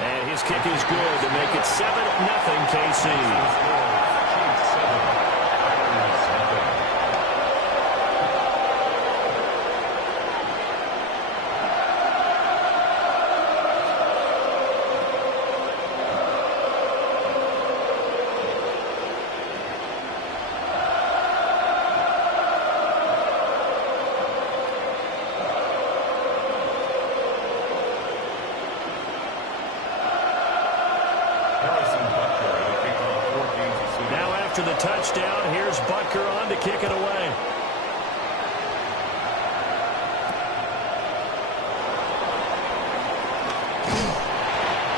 And his kick is good to make it 7-0 KC. After the touchdown, here's Butker on to kick it away.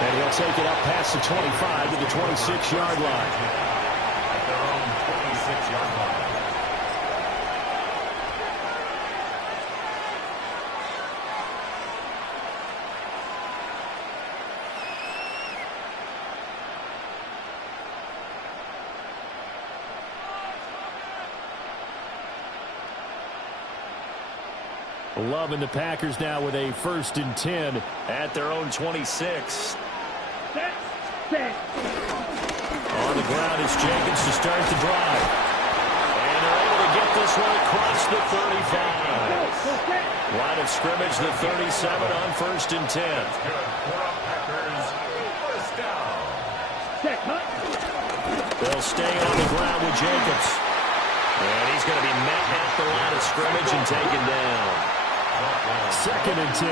And he'll take it up past the 25 to the 26-yard line. At their own 26-yard line. Loving the Packers now with a 1st and 10 at their own 26. On the ground is Jenkins to start the drive. And they're able to get this one across the 35. Line of scrimmage, the 37 on 1st and 10. They'll stay on the ground with Jacobs. And he's going to be met at the line of scrimmage and taken down. 2nd and 10.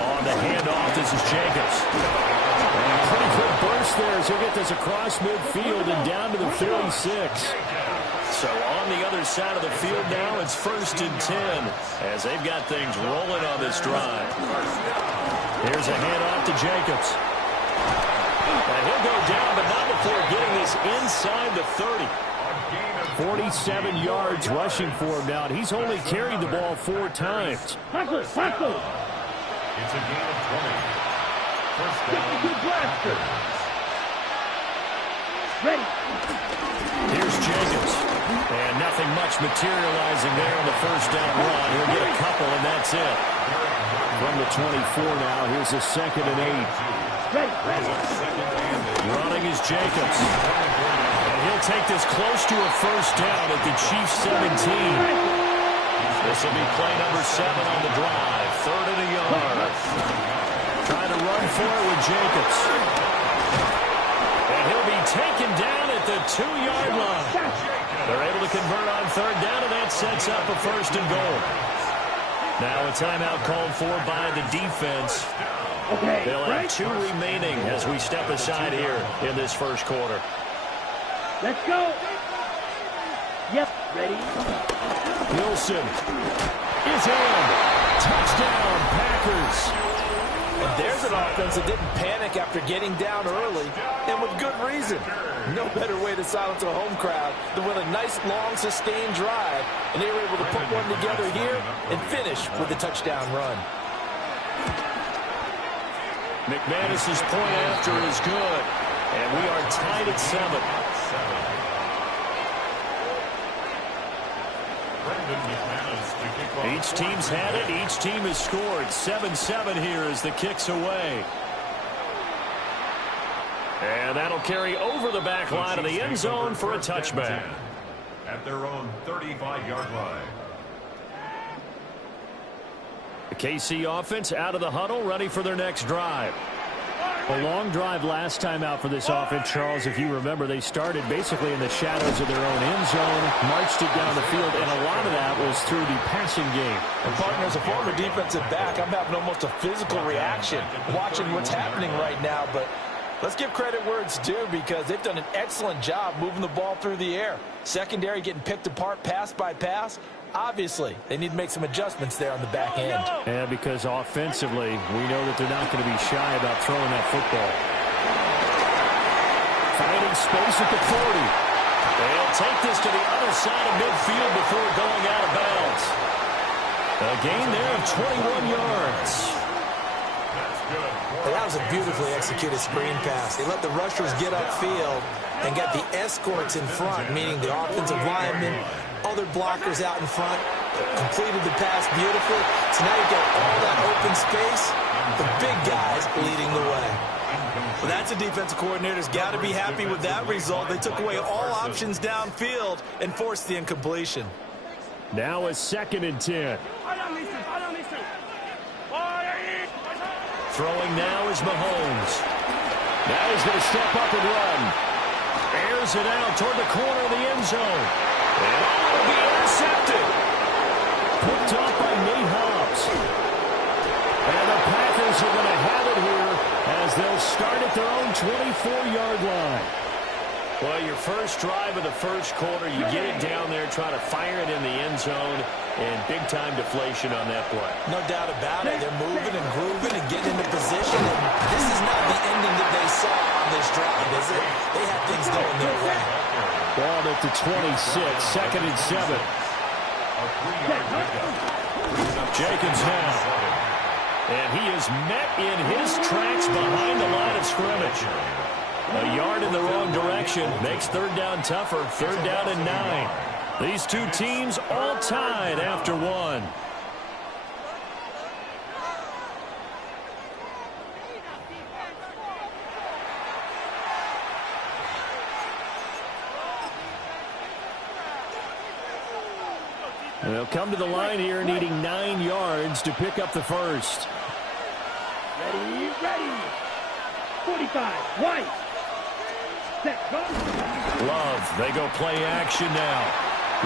On the handoff, this is Jacobs. And a pretty good burst there as he'll get this across midfield and down to the 36. So on the other side of the field now, it's 1st and 10 as they've got things rolling on this drive. Here's a handoff to Jacobs. And he'll go down, but not before getting this inside the 30. 47 yards rushing for him now. He's only carried the ball 4 times. It's a gain of 20. First down. Ready. Here's Jacobs. And nothing much materializing there on the 1st down run. He'll get a couple, and that's it. From the 24 now, here's a 2nd and 8. Running is Jacobs. And he'll take this close to a 1st down at the Chiefs' 17. This will be play number 7 on the drive. 3rd and a yard. Trying to run for it with Jacobs. And he'll be taken down at the 2-yard line. They're able to convert on 3rd down, and that sets up a 1st and goal. Now a timeout called for by the defense. They'll have 2 remaining as we step aside here in this 1st quarter. Let's go. Yep, ready. Wilson is in. Touchdown, Packers. And there's an offense that didn't panic after getting down early, and with good reason. No better way to silence a home crowd than with a nice, long, sustained drive. And they were able to put one together here and finish with a touchdown run. McManus's point after is good, and we are tied at 7. Each team's had it. Each team has scored. 7-7 here as the kick's away. And that'll carry over the back line of the end zone for a touchback. At their own 35-yard line. The KC offense out of the huddle, ready for their next drive. A long drive last time out for this offense, Charles. If you remember, they started basically in the shadows of their own end zone, marched it down the field, and a lot of that was through the passing game. And partner, as a former defensive back, I'm having almost a physical reaction watching what's happening right now. But let's give credit where it's due, because they've done an excellent job moving the ball through the air. Secondary getting picked apart pass by pass. Obviously, they need to make some adjustments there on the back end. Yeah, because offensively, we know that they're not going to be shy about throwing that football. Finding space at the 40. They'll take this to the other side of midfield before going out of bounds. A gain there of 21 yards. That was a beautifully executed screen pass. They let the rushers get upfield and got the escorts in front, meaning the offensive linemen, other blockers out in front, completed the pass beautifully. So now you've got all that open space, The big guys leading the way. Well, that's a defensive coordinator's got to be happy with that result. They took away all options downfield and forced the incompletion. Now a 2nd and 10. Throwing now is Mahomes. Now he's going to step up and run. Airs it out toward the corner of the end zone. And it'll be intercepted. Picked off by Nate Hobbs. And the Packers are going to have it here as they'll start at their own 24-yard line. Well, your first drive of the first quarter, you get it down there, try to fire it in the end zone, and big-time deflation on that play. No doubt about it. They're moving and grooving and getting into position. And this is not the ending that they saw on this drive, is it? They had things going their way. Ball at the 26, 2nd and 7. Jenkins now. And he is met in his tracks behind the line of scrimmage. A yard in the wrong direction makes 3rd down tougher. 3rd down and 9. These two teams all tied after 1. They'll come to the line here needing 9 yards to pick up the first. Ready, ready. 45, White. Set, go. Love, they go play action now.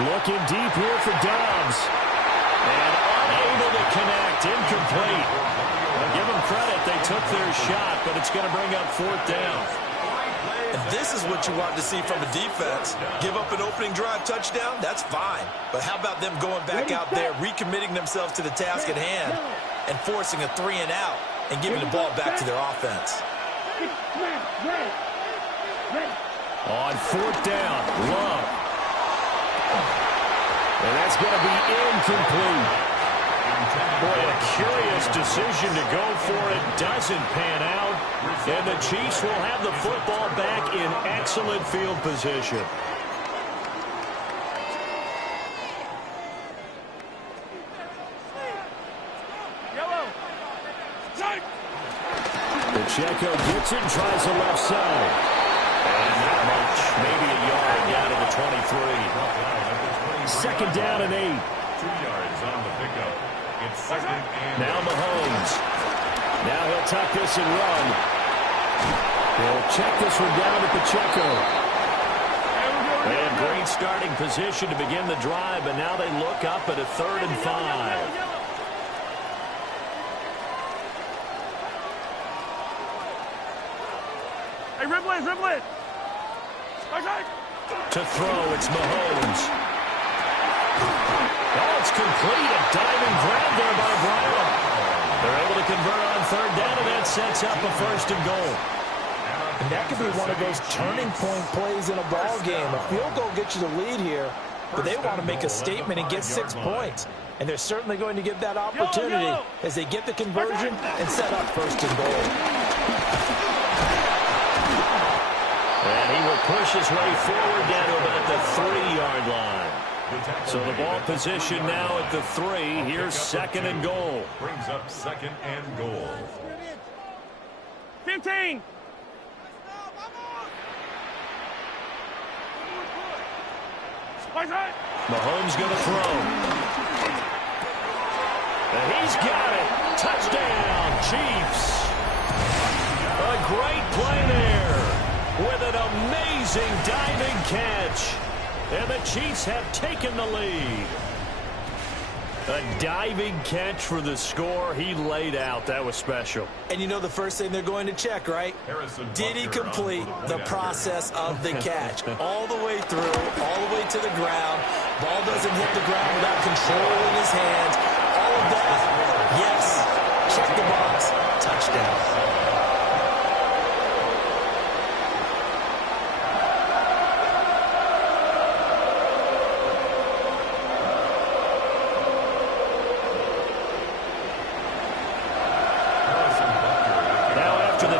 Looking deep here for Dobbs. And unable to connect, incomplete. Well, give them credit, they took their shot, but it's going to bring up 4th down. And this is what you want to see from a defense. Give up an opening drive touchdown, that's fine. But how about them going back out there, recommitting themselves to the task at hand, and forcing a 3 and out, and giving the ball back to their offense. On 4th down, Love. And that's going to be incomplete. Boy, a curious decision to go for it. Doesn't pan out. And the Chiefs will have the football back in excellent field position. Pacheco gets it, tries the left side. And not much. Maybe a yard down to the 23. 2nd down and 8. 2 yards on the pickup. It's 2nd and Now Mahomes. Now he'll tuck this and run. He'll check this one down to Pacheco. And great starting position to begin the drive, and now they look up at a 3rd and 5. Hey, dribble it. To throw, it's Mahomes. Oh, it's complete. A diving grab there by Brown. They're able to convert on 3rd down, and that sets up a 1st and goal. And that could be one of those turning point plays in a ball game. A field goal gets you the lead here, but they want to make a statement and get 6 points. And they're certainly going to get that opportunity as they get the conversion and set up 1st and goal. And he will push his way forward down to about the 3-yard line. So the ball position now at the 3. Here's 2nd and goal. brings up 2nd and goal. 15. Mahomes going to throw. And he's got it. Touchdown, Chiefs. A great play there with an amazing diving catch. And the Chiefs have taken the lead. A diving catch for the score. He laid out. That was special. And you know the first thing they're going to check, right? Did he complete the process of the catch? All the way through, all the way to the ground. Ball doesn't hit the ground without controlling his hands. All of that, yes. Check the box. Touchdown.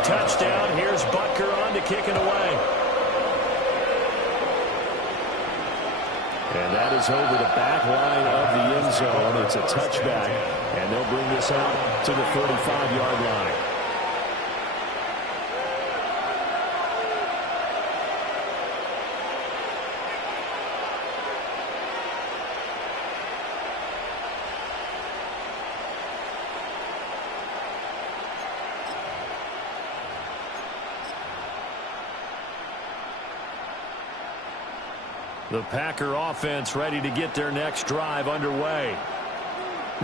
Touchdown. Here's Butker on to kick it away. And that is over the back line of the end zone. It's a touchback, and they'll bring this out to the 35-yard line. The Packer offense ready to get their next drive underway.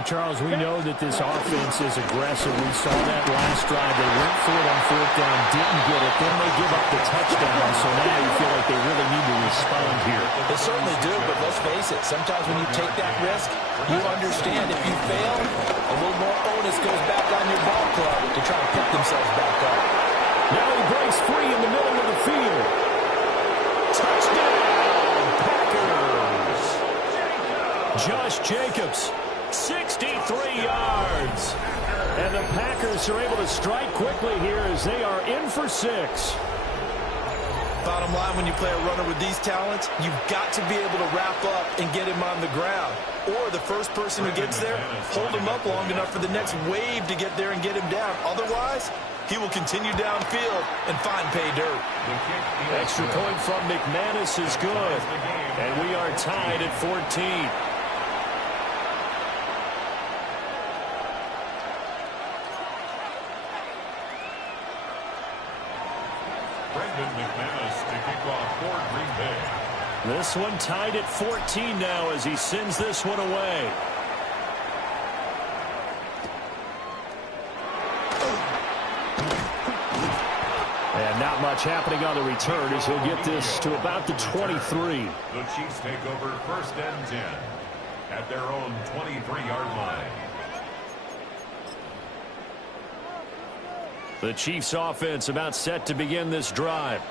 Charles, we know that this offense is aggressive. We saw that last drive. They went for it on fourth down, didn't get it. Then they give up the touchdown. So now you feel like they really need to respond here. They certainly do, but let's face it. Sometimes when you take that risk, you understand if you fail, a little more onus goes back on your ball club to try to pick themselves back up. Now he breaks free in the middle of the field. Touchdown! Josh Jacobs, 63 yards. And the Packers are able to strike quickly here as they are in for 6. Bottom line, when you play a runner with these talents, you've got to be able to wrap up and get him on the ground. Or the first person who gets there, hold him up long enough for the next wave to get there and get him down. Otherwise, he will continue downfield and find pay dirt. Extra point from McManus is good. And we are tied at 14. This one tied at 14 now as he sends this one away. And not much happening on the return as he'll get this to about the 23. The Chiefs take over 1st and 10 at their own 23-yard line. The Chiefs offense about set to begin this drive.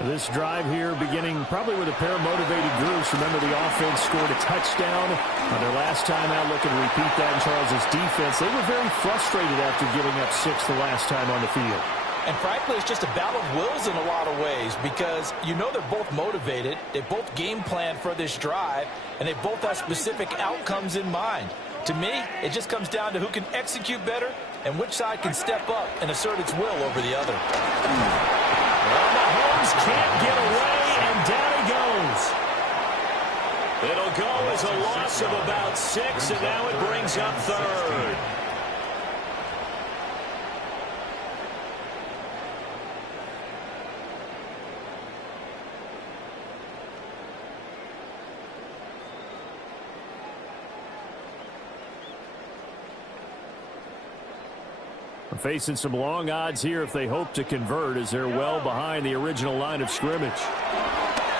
This drive here beginning probably with a pair of motivated groups. Remember, the offense scored a touchdown on their last time out. Looking to repeat that in Charles's defense. They were very frustrated after giving up 6 the last time on the field. And frankly, it's just a battle of wills in a lot of ways because you know they're both motivated. They both game plan for this drive, and they both have specific outcomes in mind. To me, it just comes down to who can execute better and which side can step up and assert its will over the other. Well, Mahomes can't get away, and down he goes. It'll go as a loss of about 6, and now it brings up 3rd. Facing some long odds here if they hope to convert as they're well behind the original line of scrimmage.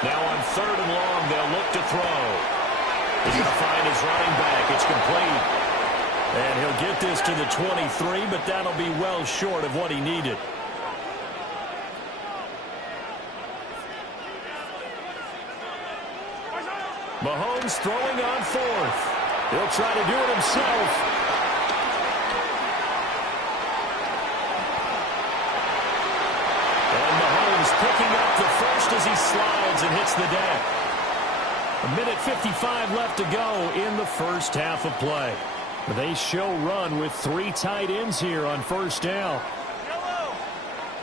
Now on 3rd and long, they'll look to throw. He's going to find his running back. It's complete. And he'll get this to the 23, but that'll be well short of what he needed. Mahomes throwing on 4th. He'll try to do it himself. Picking up the first as he slides and hits the deck. 1:55 left to go in the first half of play. They show run with 3 tight ends here on 1st down.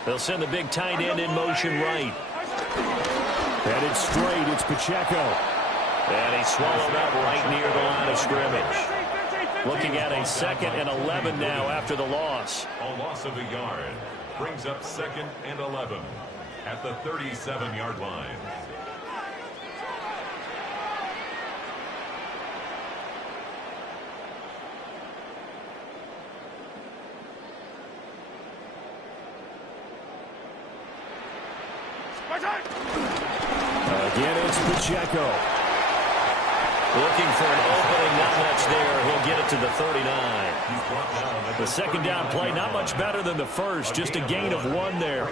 They'll send the big tight end in motion right. Headed straight, it's Pacheco. And he swallowed up right near the line of scrimmage. Looking at a 2nd and 11 now after the loss. A loss of a yard brings up 2nd and 11. At the 37-yard line. Again, it's Pacheco. Looking for an opening, not much there. He'll get it to the 39. The 2nd down play, not much better than the first, just a gain of 1 there.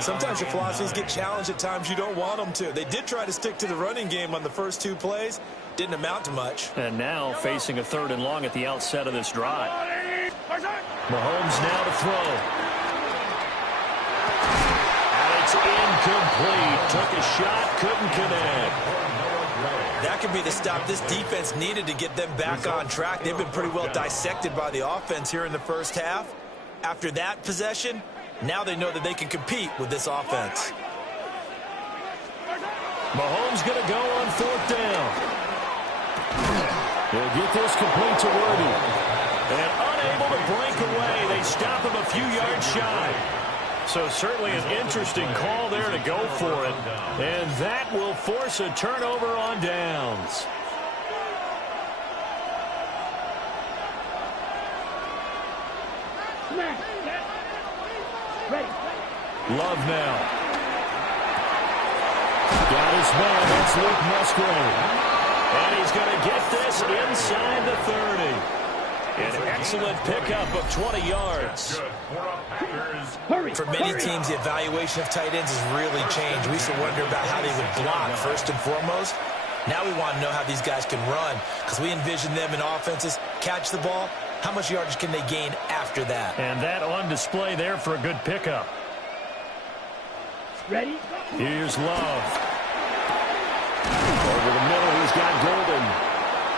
Sometimes your philosophies get challenged at times you don't want them to. They did try to stick to the running game on the first 2 plays. Didn't amount to much. And now facing a 3rd and long at the outset of this drive. Mahomes now to throw. And it's incomplete. Took a shot, couldn't connect. That could be the stop this defense needed to get them back on track. They've been pretty well dissected by the offense here in the first half. After that possession, now they know that they can compete with this offense. Mahomes going to go on 4th down. He'll get this complete to Worthy. And unable to break away. They stop him a few yards shy. So certainly an interesting call there to go for it. And that will force a turnover on downs. Love now. Got his man. That's Luke Musgrave. And he's going to get this inside the 30. An excellent pickup of 20 yards. For many teams, the evaluation of tight ends has really changed. We used to wonder about how they would block first and foremost. Now we want to know how these guys can run, because we envision them in offenses catch the ball. How much yardage can they gain after that? And that on display there for a good pickup. Ready? Here's Love. Over the middle, he's got Golden.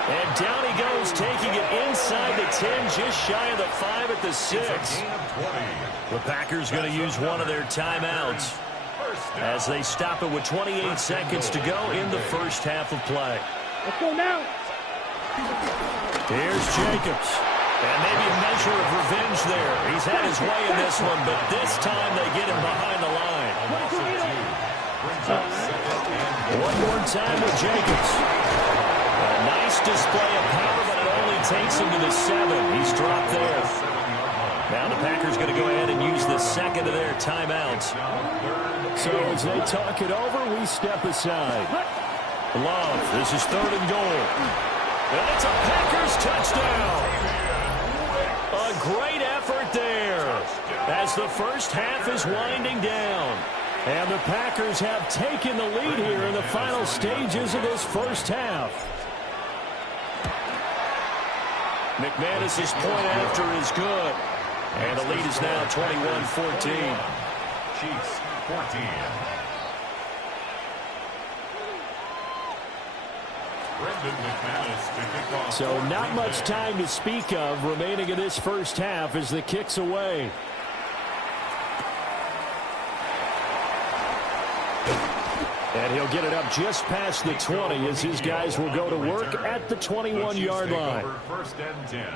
And down he goes, taking it inside the 10, just shy of the 5 at the 6. The Packers going to use one of their timeouts as they stop it with 28 seconds to go in the first half of play. Let's go now. Here's Jacobs. And maybe a measure of revenge there. He's had his way in this one, but this time they get him behind the line. One more time with Jacobs. A nice display of power, but it only takes him to the 7. He's dropped there. Now the Packers going to go ahead and use the second of their timeouts. So as they talk it over, we step aside. Love, this is 3rd and goal. And it's a Packers touchdown. A great effort there as the first half is winding down. And the Packers have taken the lead here in the final stages of this first half. McManus's point after is good. And the lead is now 21-14. Chiefs 14. So not much time to speak of remaining in this first half as the kick's away. And he'll get it up just past the 20 as his guys will go to work at the 21-yard line. 1st and 10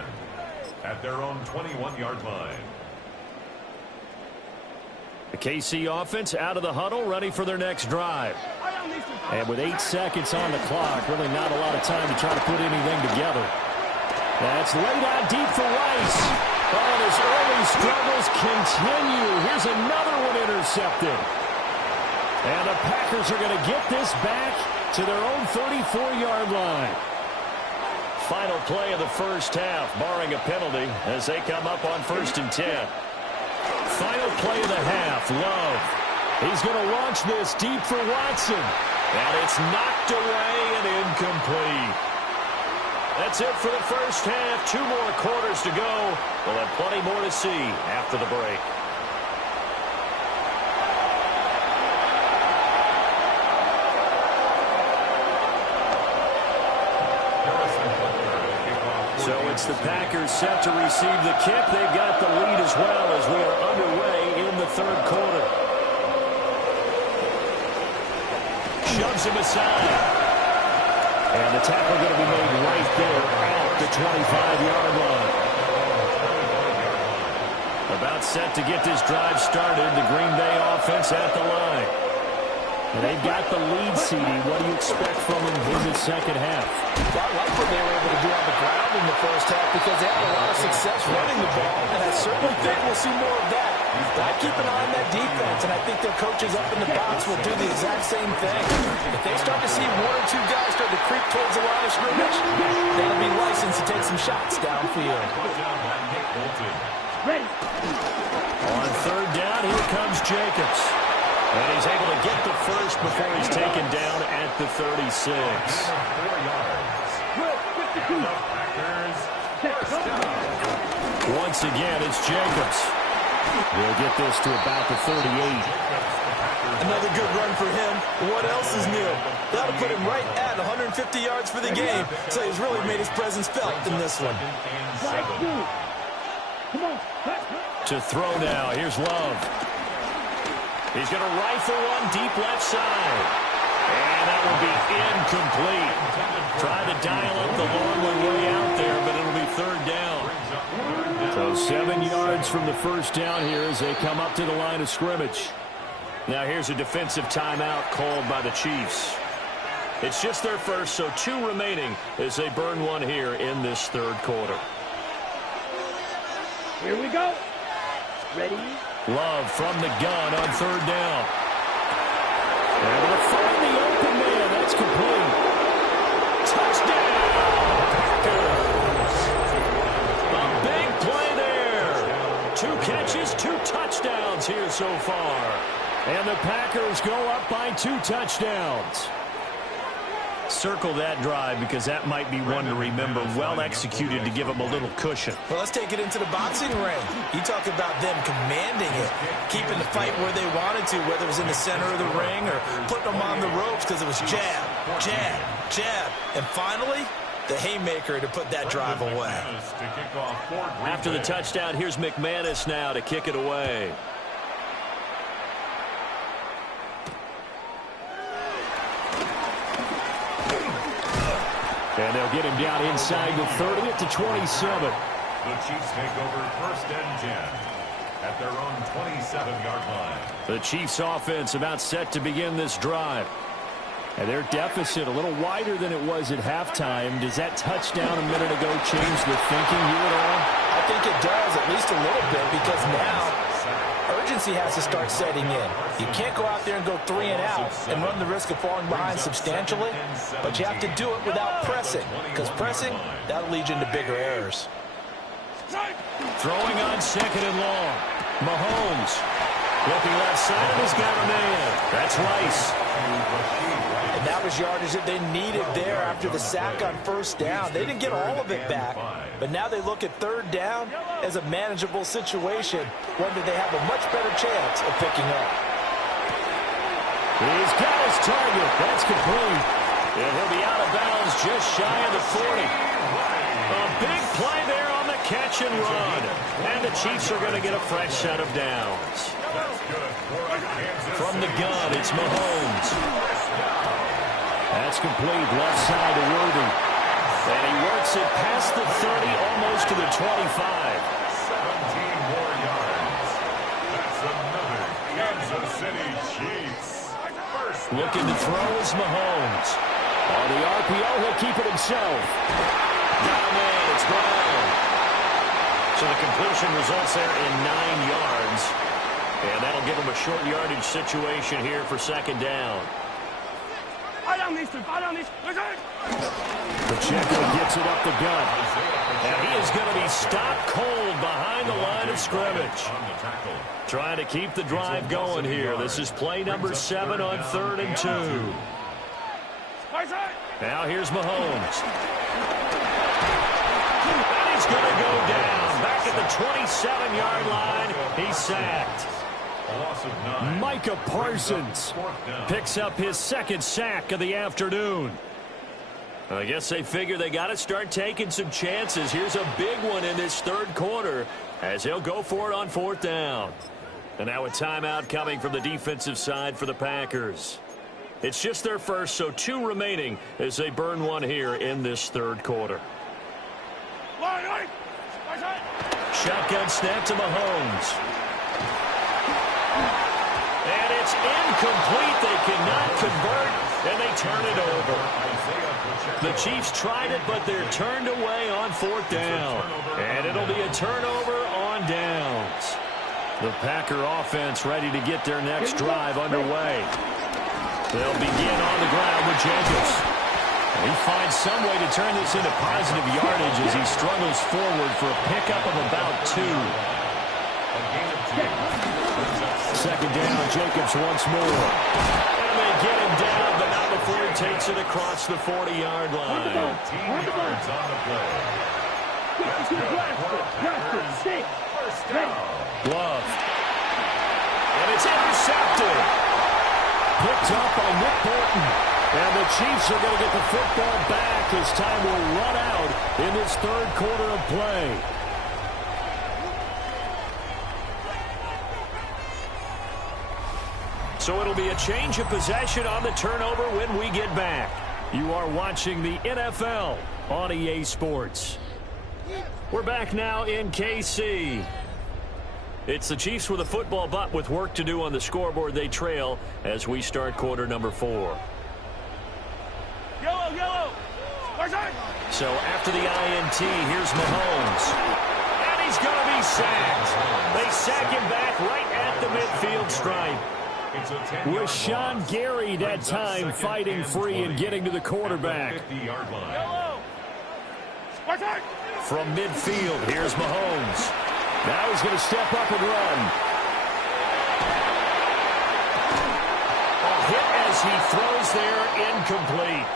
at their own 21-yard line. The KC offense out of the huddle, ready for their next drive. And with 8 seconds on the clock, really not a lot of time to try to put anything together. That's laid out deep for Rice. Oh, and his early struggles continue. Here's another one intercepted. And the Packers are going to get this back to their own 34-yard line. Final play of the first half, barring a penalty, as they come up on 1st and 10. Final play of the half, Love. He's going to launch this deep for Watson. And it's knocked away and incomplete. That's it for the first half. 2 more quarters to go. We'll have plenty more to see after the break. So it's the Packers set to receive the kick. They've got the lead as well as we are underway in the 3rd quarter. Shoves him aside. And the tackle going to be made right there at the 25-yard line. About set to get this drive started. The Green Bay offense at the line. And they've got the lead, CD. What do you expect from them in the second half? Well, I like what they were able to do on the ground in the first half because they had a lot of success running the ball, and I certainly think we'll see more of that. But I keep an eye on that defense, and I think their coaches up in the box will do the exact same thing. If they start to see 1 or 2 guys start to creep towards the line of scrimmage, they'll be licensed to take some shots downfield. Ready. On 3rd down, here comes Jacobs. And he's able to get the first before he's taken down at the 36. Once again, it's Jacobs. He'll get this to about the 38. Another good run for him. What else is new? That'll put him right at 150 yards for the game, so he's really made his presence felt in this one. To throw now, here's Love. He's going to rifle one deep left side. And that will be incomplete. Try to dial up the long one way out there, but it'll be third down. So 7 yards from the first down here as they come up to the line of scrimmage. Now here's a defensive timeout called by the Chiefs. It's just their first, so 2 remaining as they burn one here in this third quarter. Here we go. Ready? Love from the gun on third down. Able to find the open man. That's complete. Touchdown, Packers. A big play there. 2 catches, 2 touchdowns here so far. And the Packers go up by 2 touchdowns. Circle that drive because that might be one to remember. Well executed to give them a little cushion. Well, let's take it into the boxing ring. You talk about them commanding it, keeping the fight where they wanted to, whether it was in the center of the ring or putting them on the ropes because it was jab, jab, jab. And finally, the haymaker to put that drive away. After the touchdown, here's McManus now to kick it away. And they'll get him down inside the 30 to 27. The Chiefs take over first and 10 at their own 27-yard line. The Chiefs offense about set to begin this drive. And their deficit a little wider than it was at halftime. Does that touchdown a minute ago change the thinking here at all? I think it does, at least a little bit, because now urgency has to start setting in. You can't go out there and go 3 and out and run the risk of falling behind substantially, but you have to do it without pressing, because pressing, that'll lead you into bigger errors. Throwing on second and long. Mahomes looking left side, and he's got a man. That's Rice. And that was yardage that they needed there after the sack on first down. They didn't get all of it back, but now they look at third down as a manageable situation, one that they have a much better chance of picking up. He's got his target. That's complete. And he'll be out of bounds just shy of the 40. A big play there on the catch and run. And the Chiefs are going to get a fresh set of downs. From the gun, it's Mahomes. That's complete. Left side to Worthy. And he works it past the 30, almost to the 25. 17 more yards. That's another Kansas City Chiefs. Looking to throw is Mahomes. On the RPO, he'll keep it himself. Got a man. It's Brown. So the completion results there in 9 yards. And that'll give him a short yardage situation here for second down. Pacheco gets it up the gut. And he is going to be stopped cold behind the line of scrimmage. Trying to keep the drive going here. This is play number 7 on 3rd and 2. Now here's Mahomes. And he's going to go down. Back at the 27-yard line. He's sacked. Micah Parsons picks up his second sack of the afternoon. I guess they figure they got to start taking some chances. Here's a big one in this third quarter as he'll go for it on 4th down. And now a timeout coming from the defensive side for the Packers. It's just their first, so 2 remaining as they burn one here in this third quarter. Shotgun snap to Mahomes. And it's incomplete. They cannot convert, and they turn it over. The Chiefs tried it, but they're turned away on 4th down. And it'll be a turnover on downs. The Packer offense ready to get their next drive underway. They'll begin on the ground with Jacobs. And he finds some way to turn this into positive yardage as he struggles forward for a pickup of about 2. Second down, Jacobs once more. And they get him down, but not before he takes it across the 40-yard line. 15 yards on the play. Love. And it's intercepted. picked up by Nick Bolton. And the Chiefs are going to get the football back as time will run out in this third quarter of play. So it'll be a change of possession on the turnover when we get back. You are watching the NFL on EA Sports. We're back now in KC. It's the Chiefs with a football, but with work to do on the scoreboard. They trail as we start quarter number 4. Yellow. So after the INT, here's Mahomes. And he's going to be sacked. They sack him back right at the midfield stripe. With Sean Gary that time fighting free and getting to the quarterback. From midfield, here's Mahomes. Now he's going to step up and run. A hit as he throws there, incomplete.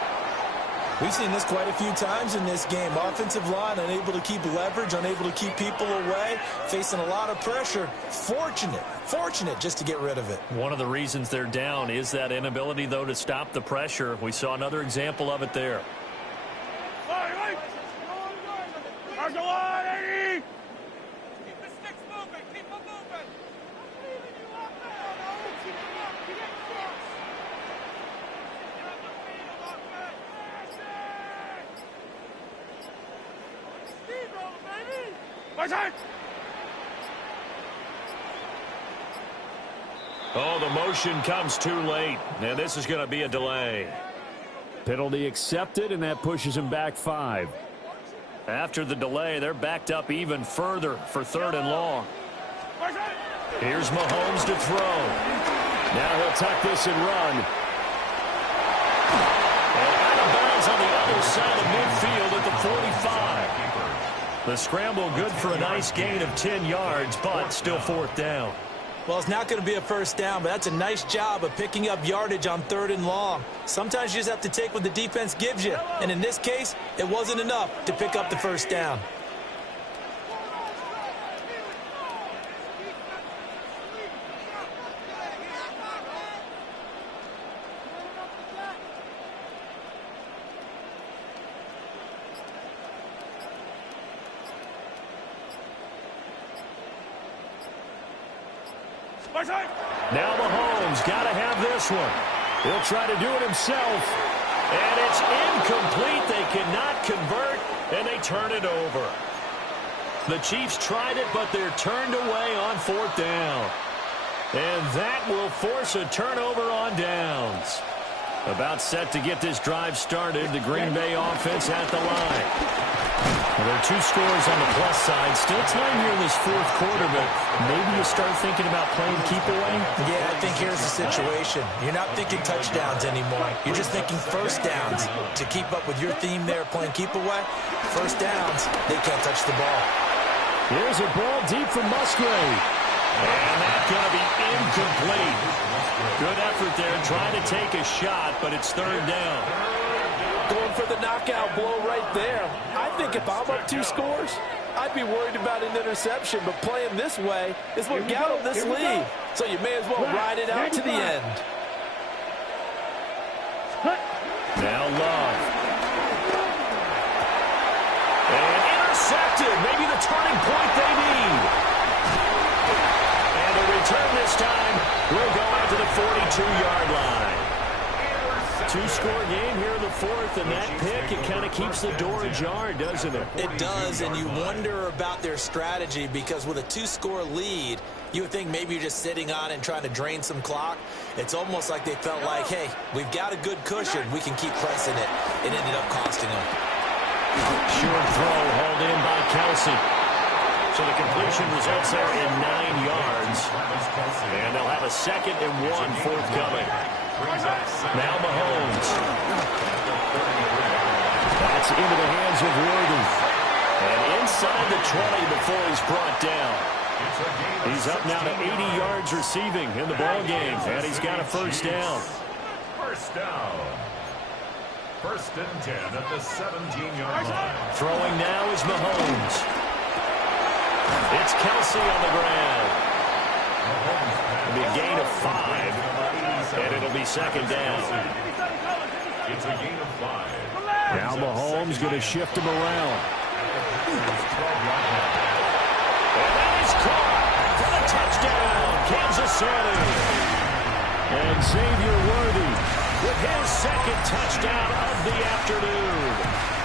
We've seen this quite a few times in this game. Offensive line unable to keep leverage, unable to keep people away, facing a lot of pressure. Fortunate just to get rid of it. One of the reasons they're down is that inability, though, to stop the pressure. We saw another example of it there. Oh, the motion comes too late, and this is going to be a delay. Penalty accepted, and that pushes him back 5. After the delay, they're backed up even further for 3rd and long. Here's Mahomes to throw. Now he'll tuck this and run. And out of bounds on the other side of midfield at the 45. The scramble good for a nice gain of 10 yards, but still 4th down. Well, it's not going to be a first down, but that's a nice job of picking up yardage on 3rd and long. Sometimes you just have to take what the defense gives you. And in this case, it wasn't enough to pick up the first down. Now Mahomes got to have this one. He'll try to do it himself. And it's incomplete. They cannot convert, and they turn it over. The Chiefs tried it, but they're turned away on 4th down. And that will force a turnover on downs. About set to get this drive started. The Green Bay offense at the line. Well, there are 2 scores on the plus side. Still time here in this 4th quarter, but maybe you start thinking about playing keep away? Yeah, I think here's the situation. You're not thinking touchdowns anymore. You're just thinking first downs. To keep up with your theme there, playing keep away, first downs, they can't touch the ball. Here's a ball deep from Musgrave. And that's going to be incomplete. Good effort there, trying to take a shot, but it's 3rd down. Going for the knockout blow right there. I think if I'm up 2 scores, I'd be worried about an interception, but playing this way is what got them this lead. So you may as well ride it out to the end. Now Love. And intercepted. Maybe the turning point they need. And a return this time will go out to the 42-yard line. 2-score game here in the 4th, and that pick, it kind of keeps the door ajar, doesn't it? It does, and you wonder about their strategy because with a 2-score lead, you would think maybe you're just sitting on and trying to drain some clock. It's almost like they felt like, hey, we've got a good cushion. We can keep pressing it. It ended up costing them. Short throw hauled in by Kelsey. So the completion results there in 9 yards. And they'll have a 2nd and 1 forthcoming. Now Mahomes. That's into the hands of Worthy. And inside the 20 before he's brought down. He's up now to 80 yards receiving in the ballgame. And he's got a first down. First down. 1st and 10 at the 17-yard line. Throwing now is Mahomes. It's Kelsey on the ground. It'll be a gain of 5. And it'll be second down. It's a gain of 5. Now Mahomes going to shift him around. And that is caught for the touchdown, Kansas City. And Xavier Worthy with his second touchdown of the afternoon.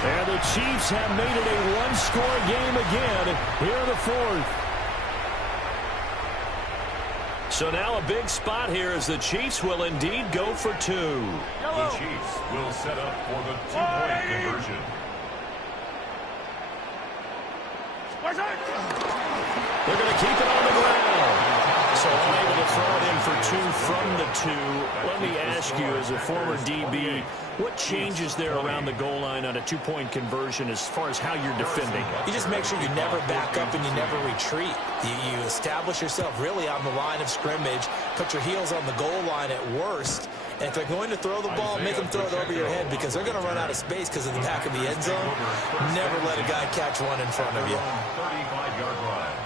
And the Chiefs have made it a one-score game again here in the fourth. So now a big spot here as the Chiefs will indeed go for 2. The Chiefs will set up for the 2-point conversion. They're going to keep it on the ground. So unable to throw it in for 2 from the 2. Let me ask you, as a former DB, what changes there around the goal line on a 2-point conversion as far as how you're defending? You just make sure you never back up and you never retreat. You establish yourself really on the line of scrimmage, put your heels on the goal line at worst, and if they're going to throw the ball, make them throw it over your head because they're going to run out of space because of the back of the end zone. Never let a guy catch one in front of you. 35-yard line.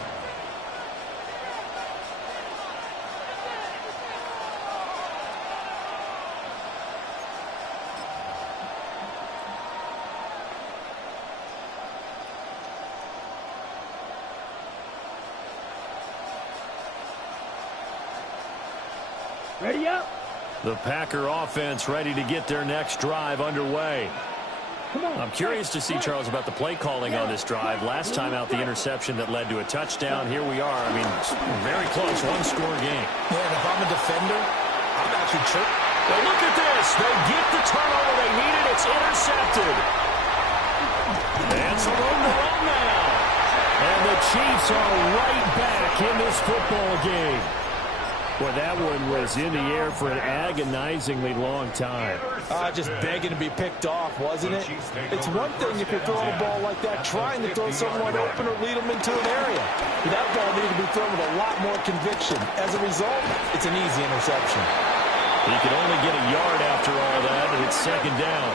Ready up. The Packer offense ready to get their next drive underway. I'm curious to see, Charles, about the play calling on this drive. Last time out, the interception that led to a touchdown. Here we are. I mean, very close, one-score game. Yeah, and if I'm a defender, I'm actually chirping. Well, look at this. They get the turnover they needed. It's intercepted. And some room to run now. And the Chiefs are right back in this football game. Well, that one was in the air for an agonizingly long time. Just begging to be picked off, wasn't it? It's one thing if you're throwing a ball like that, trying to throw someone open or lead them into an area. But that ball needed to be thrown with a lot more conviction. As a result, it's an easy interception. He could only get a yard after all that, and it's second down.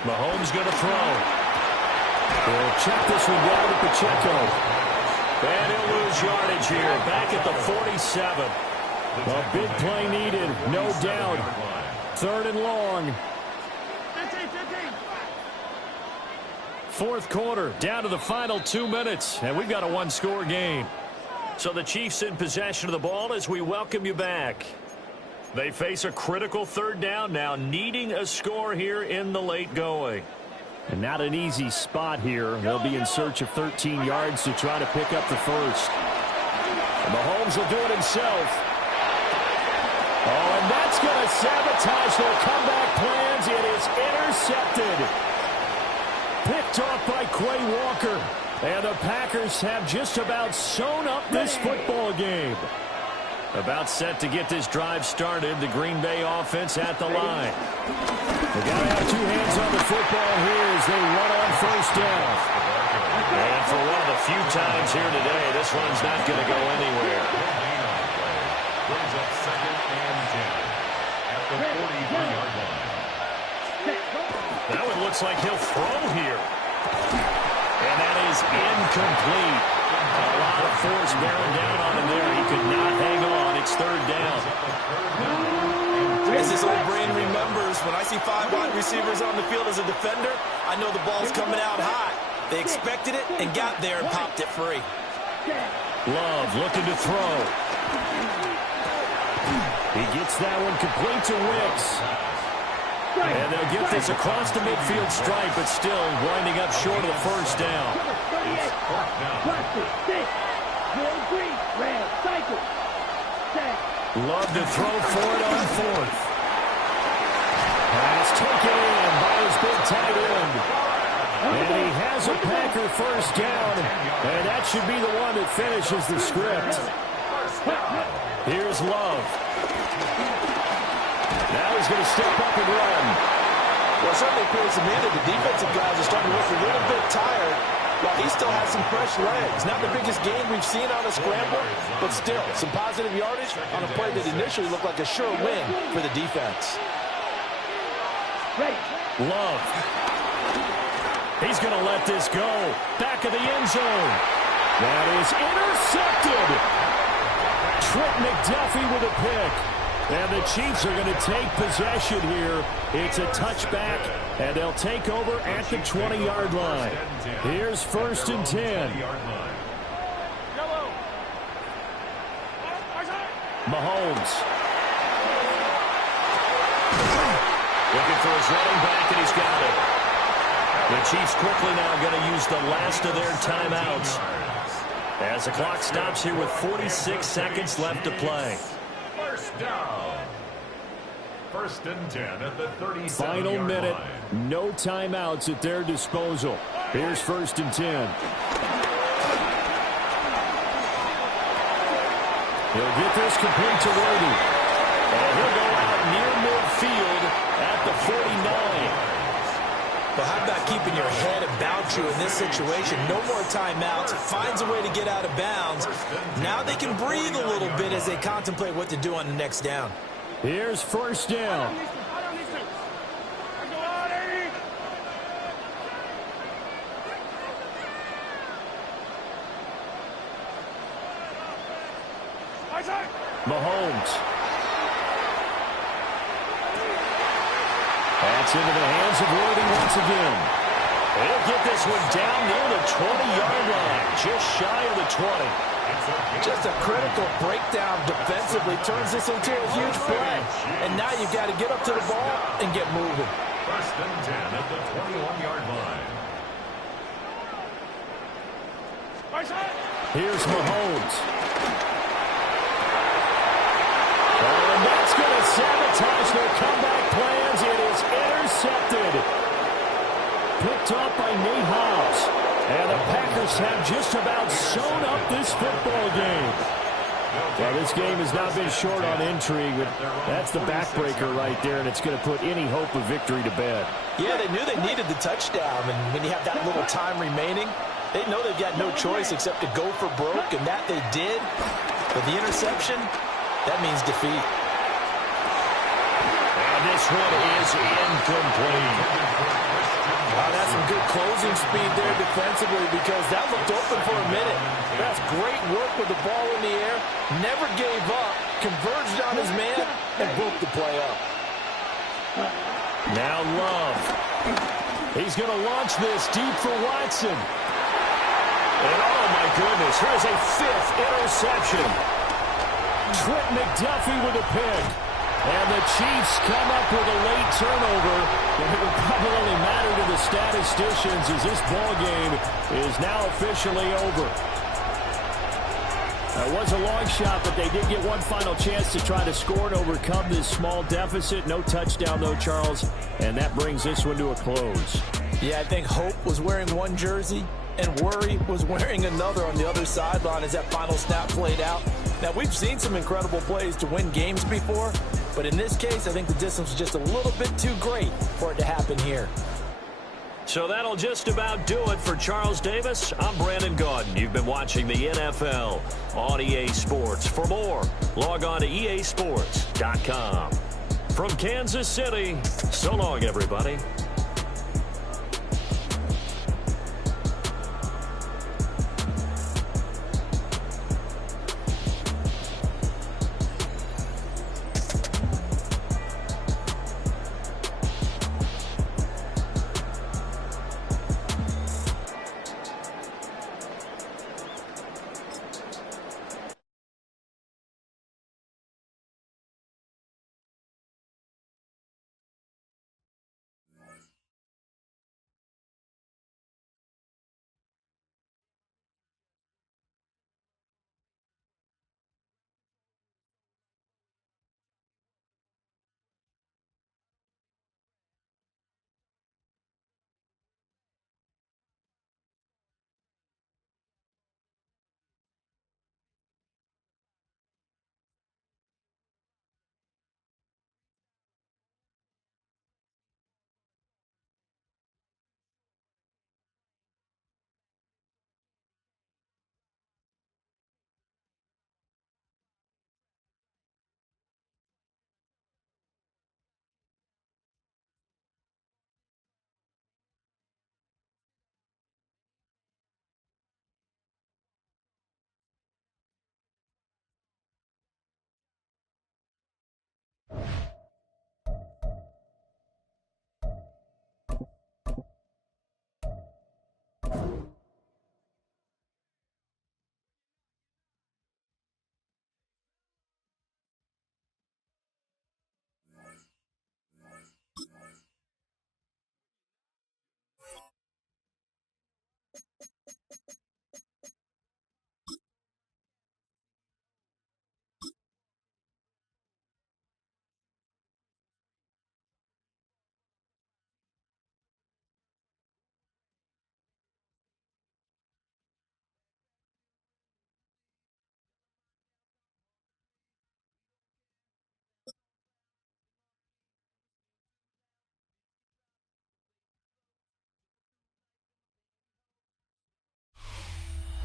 Mahomes going to throw. He'll check this one down to Pacheco. And he'll lose yardage here. Back at the 47. A big play needed, no doubt. 3rd and long. Fourth quarter, down to the final 2 minutes. And we've got a one-score game. So the Chiefs in possession of the ball as we welcome you back. They face a critical 3rd down now, needing a score here in the late going. And not an easy spot here. They'll be in search of 13 yards to try to pick up the first. And Mahomes will do it himself. Oh, and that's going to sabotage their comeback plans. It is intercepted. Picked off by Quay Walker. And the Packers have just about sewn up this football game. About set to get this drive started. The Green Bay offense at the line. They've got to have 2 hands on the football here as they run on first down. And for one of the few times here today, this one's not going to go anywhere. Brings up 2nd and 10 at the 43-yard line. That one looks like he'll throw here. And that is incomplete. A lot of force bearing down on him there. He could not hang on. It's 3rd down. As this old brain remembers, when I see 5 wide receivers on the field as a defender, I know the ball's coming out high. They expected it and got there and popped it free. Love looking to throw. He gets that one complete to Wicks. And they'll get this across the midfield stripe, but still winding up short of the first down. Love to throw for it on 4th. Pass taken in by his big tight end. And he has a Packer first down. And that should be the one that finishes the script. Here's Love. Now he's going to step up and run. Well, it certainly appears to me that the defensive guys are starting to look a little bit tired, while he still has some fresh legs. Not the biggest game we've seen on a scramble, but still, some positive yardage on a play that initially looked like a sure win for the defense. Love. He's going to let this go. Back of the end zone. That is intercepted. Trent McDuffie with a pick. And the Chiefs are going to take possession here. It's a touchback, and they'll take over at the 20-yard line. Here's 1st and 10. Mahomes. Looking for his running back, and he's got it. The Chiefs quickly now going to use the last of their timeouts as the clock stops here with 46 seconds left to play. First down. 1st and 10 at the 37-yard Final minute. line. No timeouts at their disposal. Here's 1st and 10. He'll get this complete to Worthy. And he'll go out near midfield at the 49. But how about keeping your head about you in this situation? No more timeouts. Finds a way to get out of bounds. Now they can breathe a little bit as they contemplate what to do on the next down. Here's 1st down. Mahomes. That's into the hands of Worthy once again. He'll get this one down near the 20-yard line, just shy of the 20. Just a critical breakdown defensively turns this into a huge play. And now you've got to get up to the ball and get moving. 1st and 10 at the 21-yard line. Here's Mahomes. And that's going to sabotage their comeback plans. It is intercepted. Picked up by Nate Hobbs. And the Packers have just about sewn up this football game. Well, this game has not been short on intrigue, but that's the backbreaker right there, and it's going to put any hope of victory to bed. Yeah, they knew they needed the touchdown, and when you have that little time remaining, they know they've got no choice except to go for broke, and that they did. But the interception, that means defeat. And this one is incomplete. Wow, that's some good closing speed there defensively because that looked open for a minute. That's great work with the ball in the air. Never gave up, converged on his man, and broke the play up. Now Love. He's going to launch this deep for Watson. And oh my goodness, here's a 5th interception. Trent McDuffie with a pick. And the Chiefs come up with a late turnover. And it will probably only matter to the statisticians as this ball game is now officially over. It was a long shot, but they did get one final chance to try to score and overcome this small deficit. No touchdown, though, Charles. And that brings this one to a close. Yeah, I think Hope was wearing one jersey and Worry was wearing another on the other sideline as that final snap played out. Now, we've seen some incredible plays to win games before, but in this case, I think the distance was just a little bit too great for it to happen here. So that'll just about do it for Charles Davis. I'm Brandon Gaudin. You've been watching the NFL on EA Sports. For more, log on to easports.com. From Kansas City, so long, everybody.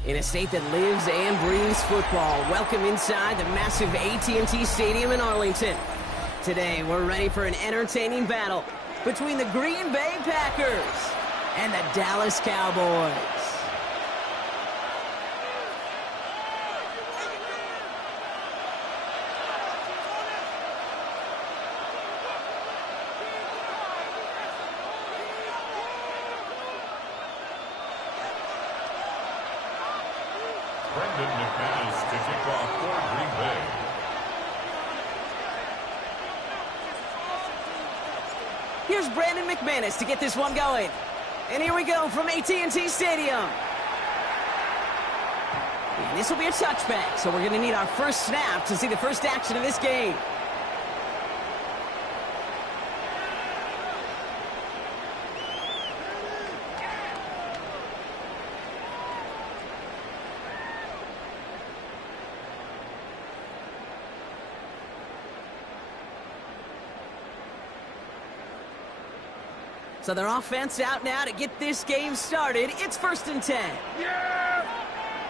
In a state that lives and breathes football, welcome inside the massive AT&T Stadium in Arlington. Today, we're ready for an entertaining battle between the Green Bay Packers and the Dallas Cowboys. To kick off for Green Bay. Here's Brandon McManus to get this one going. And here we go from AT&T Stadium. And this will be a touchback, so we're going to need our first snap to see the first action of this game. So their offense out now to get this game started. It's 1st and 10. Yeah!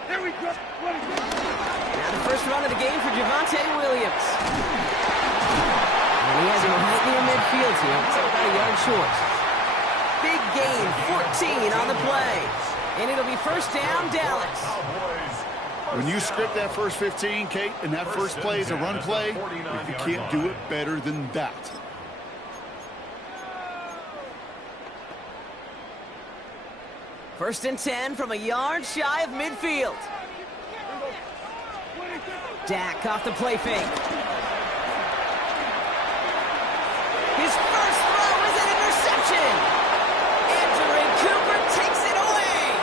There we go. Now the first run of the game for Javonte Williams. And he has him right near midfield here. It's about a yard short. Big gain, 14 on the play. And it'll be first down, Dallas. When you script that first 15, Kate, and that first play is a run play, you can't do it better than that. First and 10 from a yard shy of midfield. Dak off the play fake. His first throw is an interception. Andrew Cooper takes it away.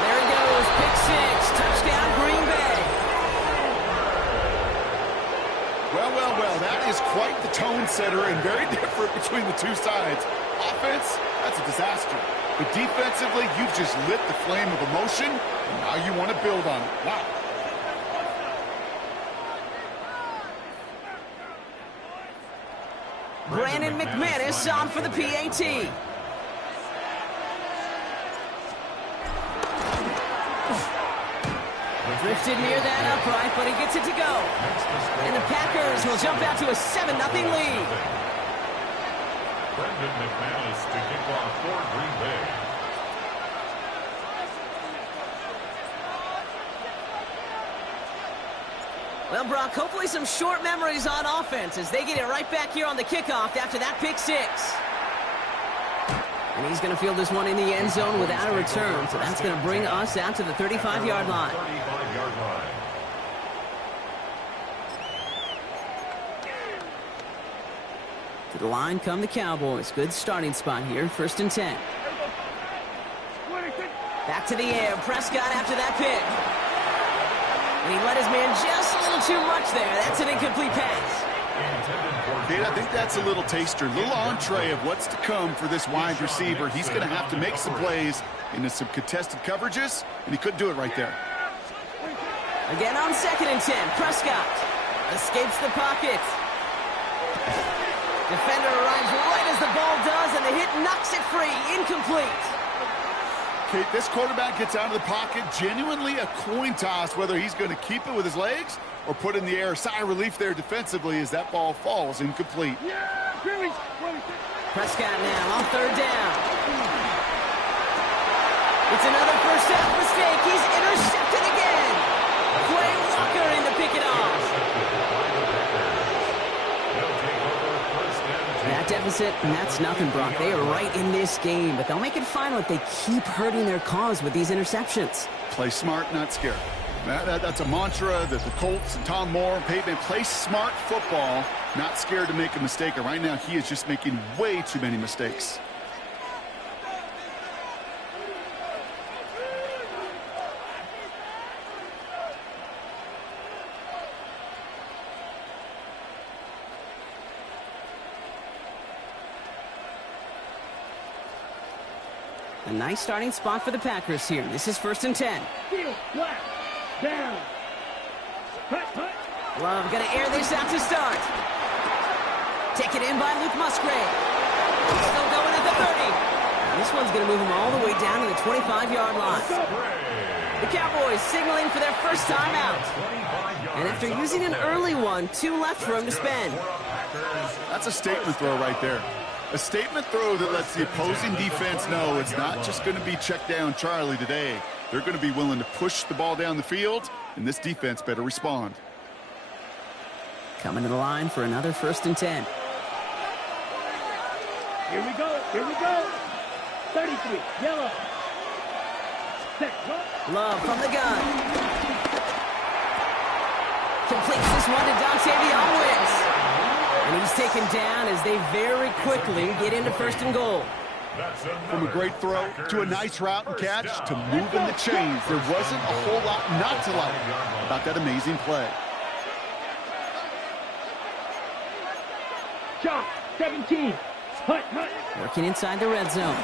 There he goes, pick 6, touchdown Green Bay. Well, that is quite the tone setter and very different between the two sides. Offense, that's a disaster. But defensively, you've just lit the flame of emotion, and now you want to build on it. Wow. Brandon McManus on for the PAT. Drifted near that upright, but he gets it to go. And the Packers will jump out to a 7-0 lead. Brandon McManus to kick off for Green Bay. Well, Brock, hopefully some short memories on offense as they get it right back here on the kickoff after that pick 6. And he's going to field this one in the end zone without a return, so that's going to bring us out to the 35-yard line. 35-yard line. To the line come the Cowboys. Good starting spot here. 1st and 10. Back to the air. Prescott after that pick. And he let his man just a little too much there. That's an incomplete pass. Kate, I think that's a little taster, a little entree of what's to come for this wide receiver. He's going to have to make some plays into some contested coverages, and he couldn't do it right there. Again on 2nd and 10. Prescott escapes the pocket. Defender arrives right as the ball does, and the hit knocks it free. Incomplete. Kate, this quarterback gets out of the pocket, genuinely a coin toss whether he's going to keep it with his legs or put in the air. Sigh of relief there defensively as that ball falls incomplete. Prescott now on 3rd down. It's another first half mistake. He's intercepted again. Quay Walker in to pick it off. That deficit, and that's nothing, Brock. They are right in this game, but they'll make it final if they keep hurting their cause with these interceptions. Play smart, not scared. That's a mantra that the Colts and Tom Moore and Peyton play smart football, not scared to make a mistake. And right now, he is just making way too many mistakes. A nice starting spot for the Packers here. This is 1st and 10. Down. Love going to air this out to start. Taken in by Luke Musgrave. Still going at the 30. And this one's going to move him all the way down to the 25-yard line. The Cowboys signaling for their first time out. And after using an early one, 2 left for him to spend. That's a statement throw right there. A statement throw that lets the opposing defense know it's not just going to be check down Charlie today. They're going to be willing to push the ball down the field, and this defense better respond. Coming to the line for another 1st and 10. Here we go. Here we go. 33. Yellow. Set. Love from the gun. Completes this one to Dontavion Wicks. And he's taken down as they very quickly get into 1st and goal. From a great throw to a nice route and catch to moving the chains, there wasn't a whole lot not to like about that amazing play. Shot. 17. Hut. Working inside the red zone.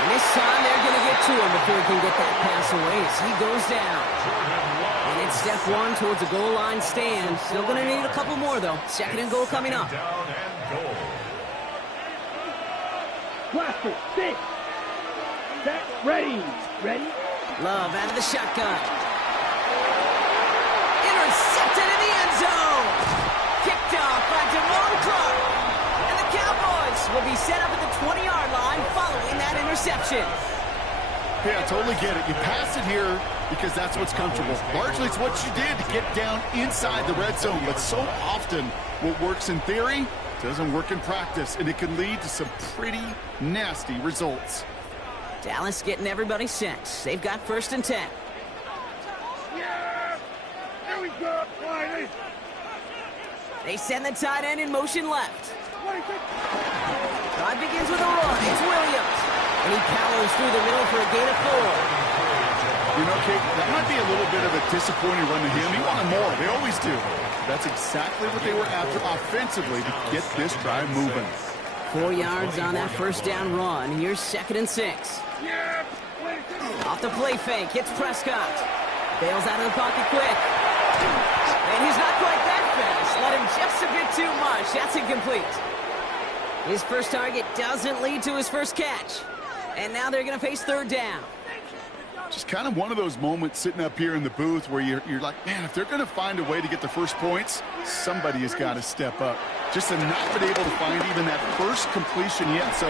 And this time they're going to get to him before he can get that pass away as he goes down. And it's step 1 towards a goal line stand. Still going to need a couple more, though. 2nd and goal coming up. Blaster. 6. Set. Ready. Ready. Love out of the shotgun. Intercepted in the end zone. Kicked off by Damone Clark. And the Cowboys will be set up at the 20-yard line following that interception. Hey, I totally get it. You pass it here because that's what's comfortable. Largely, it's what you did to get down inside the red zone. But so often, what works in theory doesn't work in practice, and it can lead to some pretty nasty results. Dallas getting everybody set. They've got 1st and 10. Yeah. There we go. Line in. They send the tight end in motion left. 26. Drive begins with a run. It's Williams. And he powers through the middle for a gain of 4. You know, Kate, that might be a little bit of a disappointing run to him. He wanted more. They always do. That's exactly what they were after offensively to get this drive moving. 4 yards on that 1st down run. Here's 2nd and 6. Yeah. 26. Off the play fake. Hits Prescott. Bails out of the pocket quick. And he's not quite that fast. Let him just a bit too much. That's incomplete. His first target doesn't lead to his first catch. And now they're going to face 3rd down. Just kind of one of those moments sitting up here in the booth where you're like, man, if they're going to find a way to get the first points, somebody has got to step up. Just to not been able to find even that first completion yet. So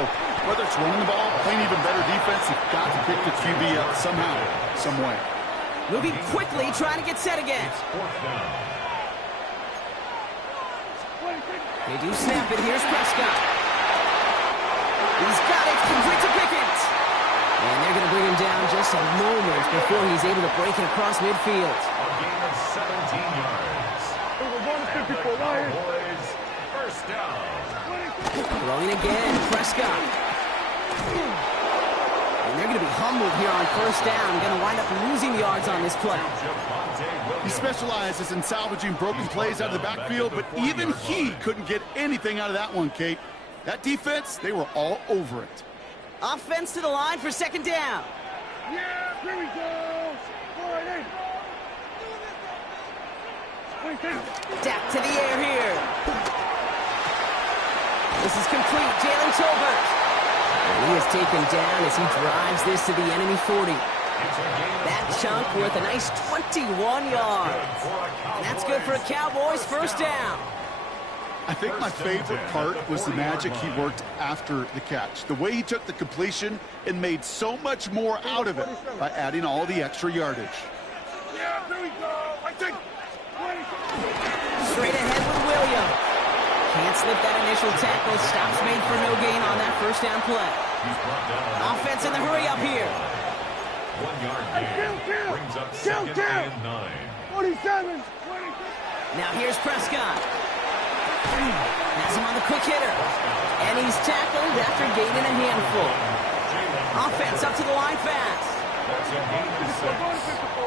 whether it's running the ball, playing even better defense, you've got to pick the QB up somehow, some way. Moving quickly, trying to get set again. They do snap it. Here's Prescott. He's got it. Complete to Pickens. And they're going to bring him down just a moment before he's able to break it across midfield. A gain of 17 yards. Cowboys, 1st down. Throwing again. Prescott. And they're going to be humbled here on 1st down. Going to wind up losing yards on this play. He specializes in salvaging broken plays out of the backfield, but even he couldn't get anything out of that one, Kate. That defense, they were all over it. Offense to the line for 2nd down. Yeah. Here we go. Line in. Dak to the air here. This is complete. Jalen Tolbert. And he is taken down as he drives this to the enemy 40. That chunk worth a nice 21 yards. And that's good for a Cowboys 1st down. I think my favorite part was the magic he worked after the catch. The way he took the completion and made so much more out of it by adding all the extra yardage. Yeah. Here we go. I think. 26. Straight ahead with Williams. Can't slip that initial tackle. Stops made for no gain on that 1st down play. Offense in the hurry up here. 1 yard gain. Brings up 2nd and 9. 47. 26. Now here's Prescott. Has him on the quick hitter. And he's tackled after gaining a handful. Offense up to the line fast. That's a gain of 6.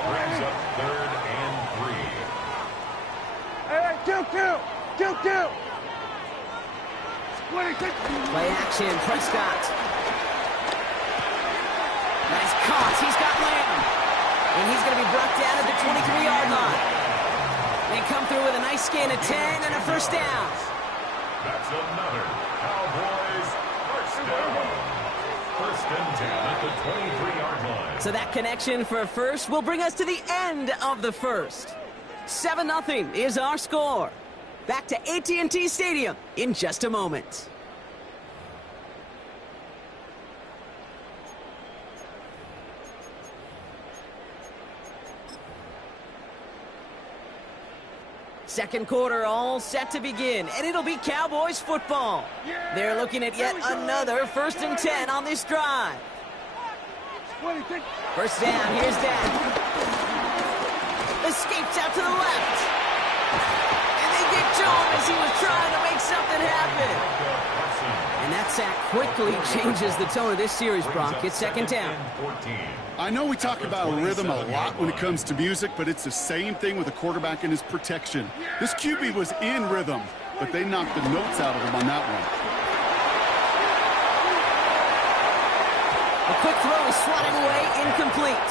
Brings up 3rd and 3. Hey, 2-2. 26. Play action, Prescott. Nice cross, he's got Lamb. And he's going to be brought down at the 23-yard line. They come through with a nice gain of 10 and a 1st down. That's another Cowboys 1st down. First and 10 at the 23-yard line. So that connection for first will bring us to the end of the first. 7-0 is our score. Back to AT&T Stadium in just a moment. Second quarter all set to begin, and it'll be Cowboys football. They're looking at yet another 1st and 10 on this drive. First down, here's Dan. Escapes out to the left. And they get to him as he was trying to make something happen. And that sack quickly changes the tone of this series, Brock. It's second down. I know we talk about rhythm a lot when it comes to music, but it's the same thing with a quarterback and his protection. This QB was in rhythm, but they knocked the notes out of him on that one. A quick throw is swatted away, incomplete.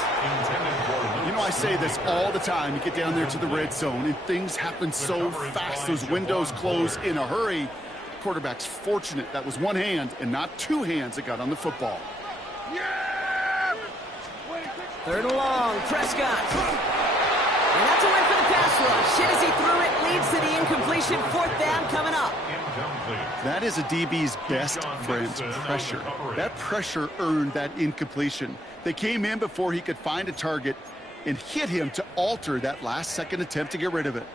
You know, I say this all the time. You get down there to the red zone, and things happen so fast. Those windows close in a hurry. Quarterback's fortunate that was one hand and not two hands that got on the football. Third and long, Prescott. And that's a win for the pass rush. As he threw it, leads to the incompletion. 4th down coming up. That is a DB's best friend, pressure. That pressure earned that incompletion. They came in before he could find a target and hit him to alter that last-second attempt to get rid of it.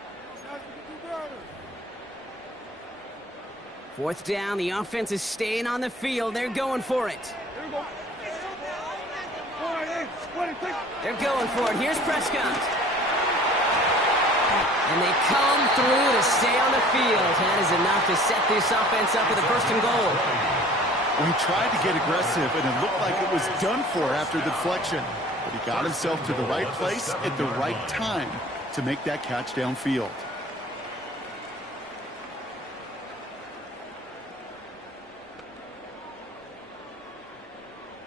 4th down, the offense is staying on the field. They're going for it. They're going for it. Here's Prescott. And they come through to stay on the field. That is enough to set this offense up with a 1st and goal. Well, he tried to get aggressive, and it looked like it was done for after the deflection. But he got himself to the right place at the right time to make that catch downfield.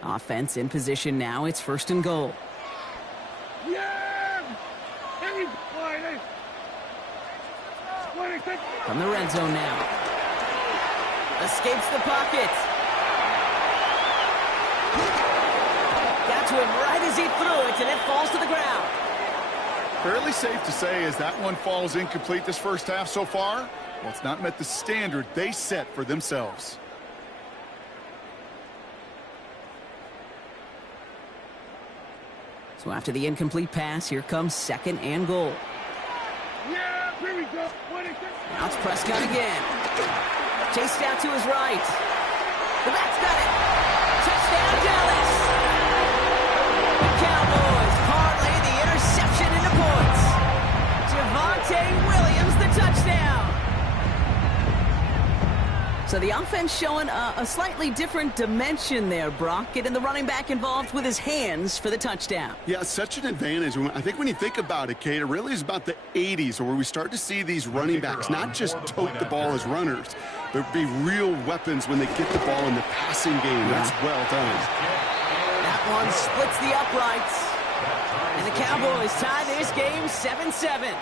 Offense in position now. It's 1st and goal. From the red zone now. Escapes the pocket. Got to him right as he threw it, and it falls to the ground. Fairly safe to say as that one falls incomplete this first half so far, well, it's not met the standard they set for themselves. So after the incomplete pass, here comes 2nd and goal. Now it's Prescott again. Chased out to his right. The back's got it. Touchdown, Dallas. The Cowboys parlay the interception into points. Javonte Williams, the touchdown. So the offense showing a slightly different dimension there, Brock. Getting the running back involved with his hands for the touchdown. Yeah, such an advantage. I think when you think about it, Kate, it really is about the 80s where we start to see these running backs not just tote the ball as runners, but be real weapons when they get the ball in the passing game. Yeah. That's well done. That one splits the uprights. And the Cowboys tie this game 7-7.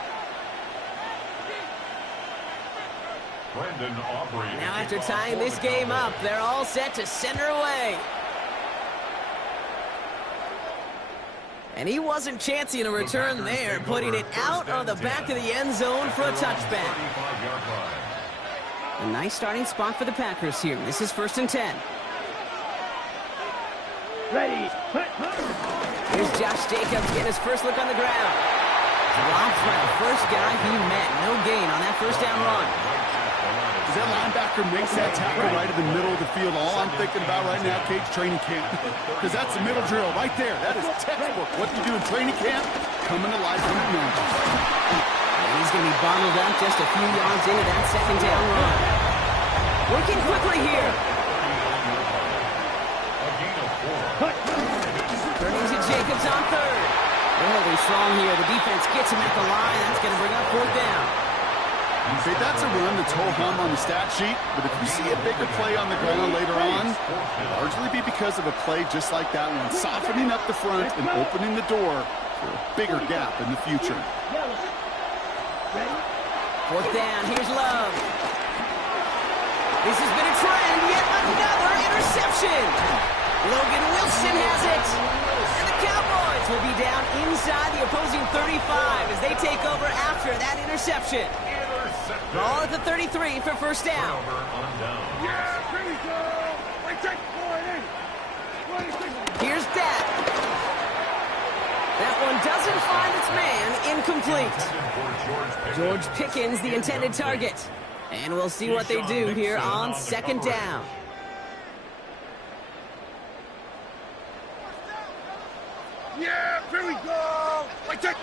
Now after tying this game up, they're all set to center away. And he wasn't chancing a return there, putting it out of the back of the end zone for a touchback. A nice starting spot for the Packers here. This is 1st and 10. Ready. Here's Josh Jacobs getting his first look on the ground. Dropped by the first guy he met. No gain on that 1st down run. As that linebacker makes that tackle right in the middle of the field, all I'm thinking about right now, Kate's training camp. Because that's the middle drill right there. That is textbook. What you do in training camp, coming to life on the mountain. And he's going to be bottled up just a few yards into that 2nd down run. Working quickly here. Turning to Jacobs on 3rd. They're holding strong here. The defense gets him at the line. That's going to bring up 4th down. See, that's a run that's ho-hum on the stat sheet, but if you see a bigger play on the ground later on, it'll largely be because of a play just like that one, softening up the front and opening the door for a bigger gap in the future. 4th down, here's Love. This has been a trend, yet another interception. Logan Wilson has it. And the Cowboys will be down inside the opposing 35 as they take over after that interception. Ball at the 33 for first down. Yeah, here we go. Wait, check. Here's Dak. That one doesn't find its man. Incomplete. George Pickens, the intended target. And we'll see what they do here on second down. Yeah, here we go. Wait, check.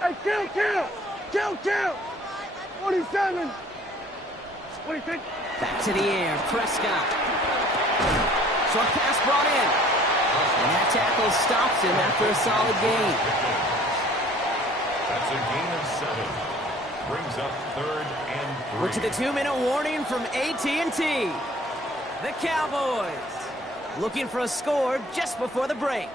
Hey, kill. 27. 26. Back to the air, Prescott. Short pass brought in. And that tackle stops him after a solid gain. That's a gain of 7. Brings up 3rd and 3. We're to the 2-minute warning from AT&T. The Cowboys looking for a score just before the break.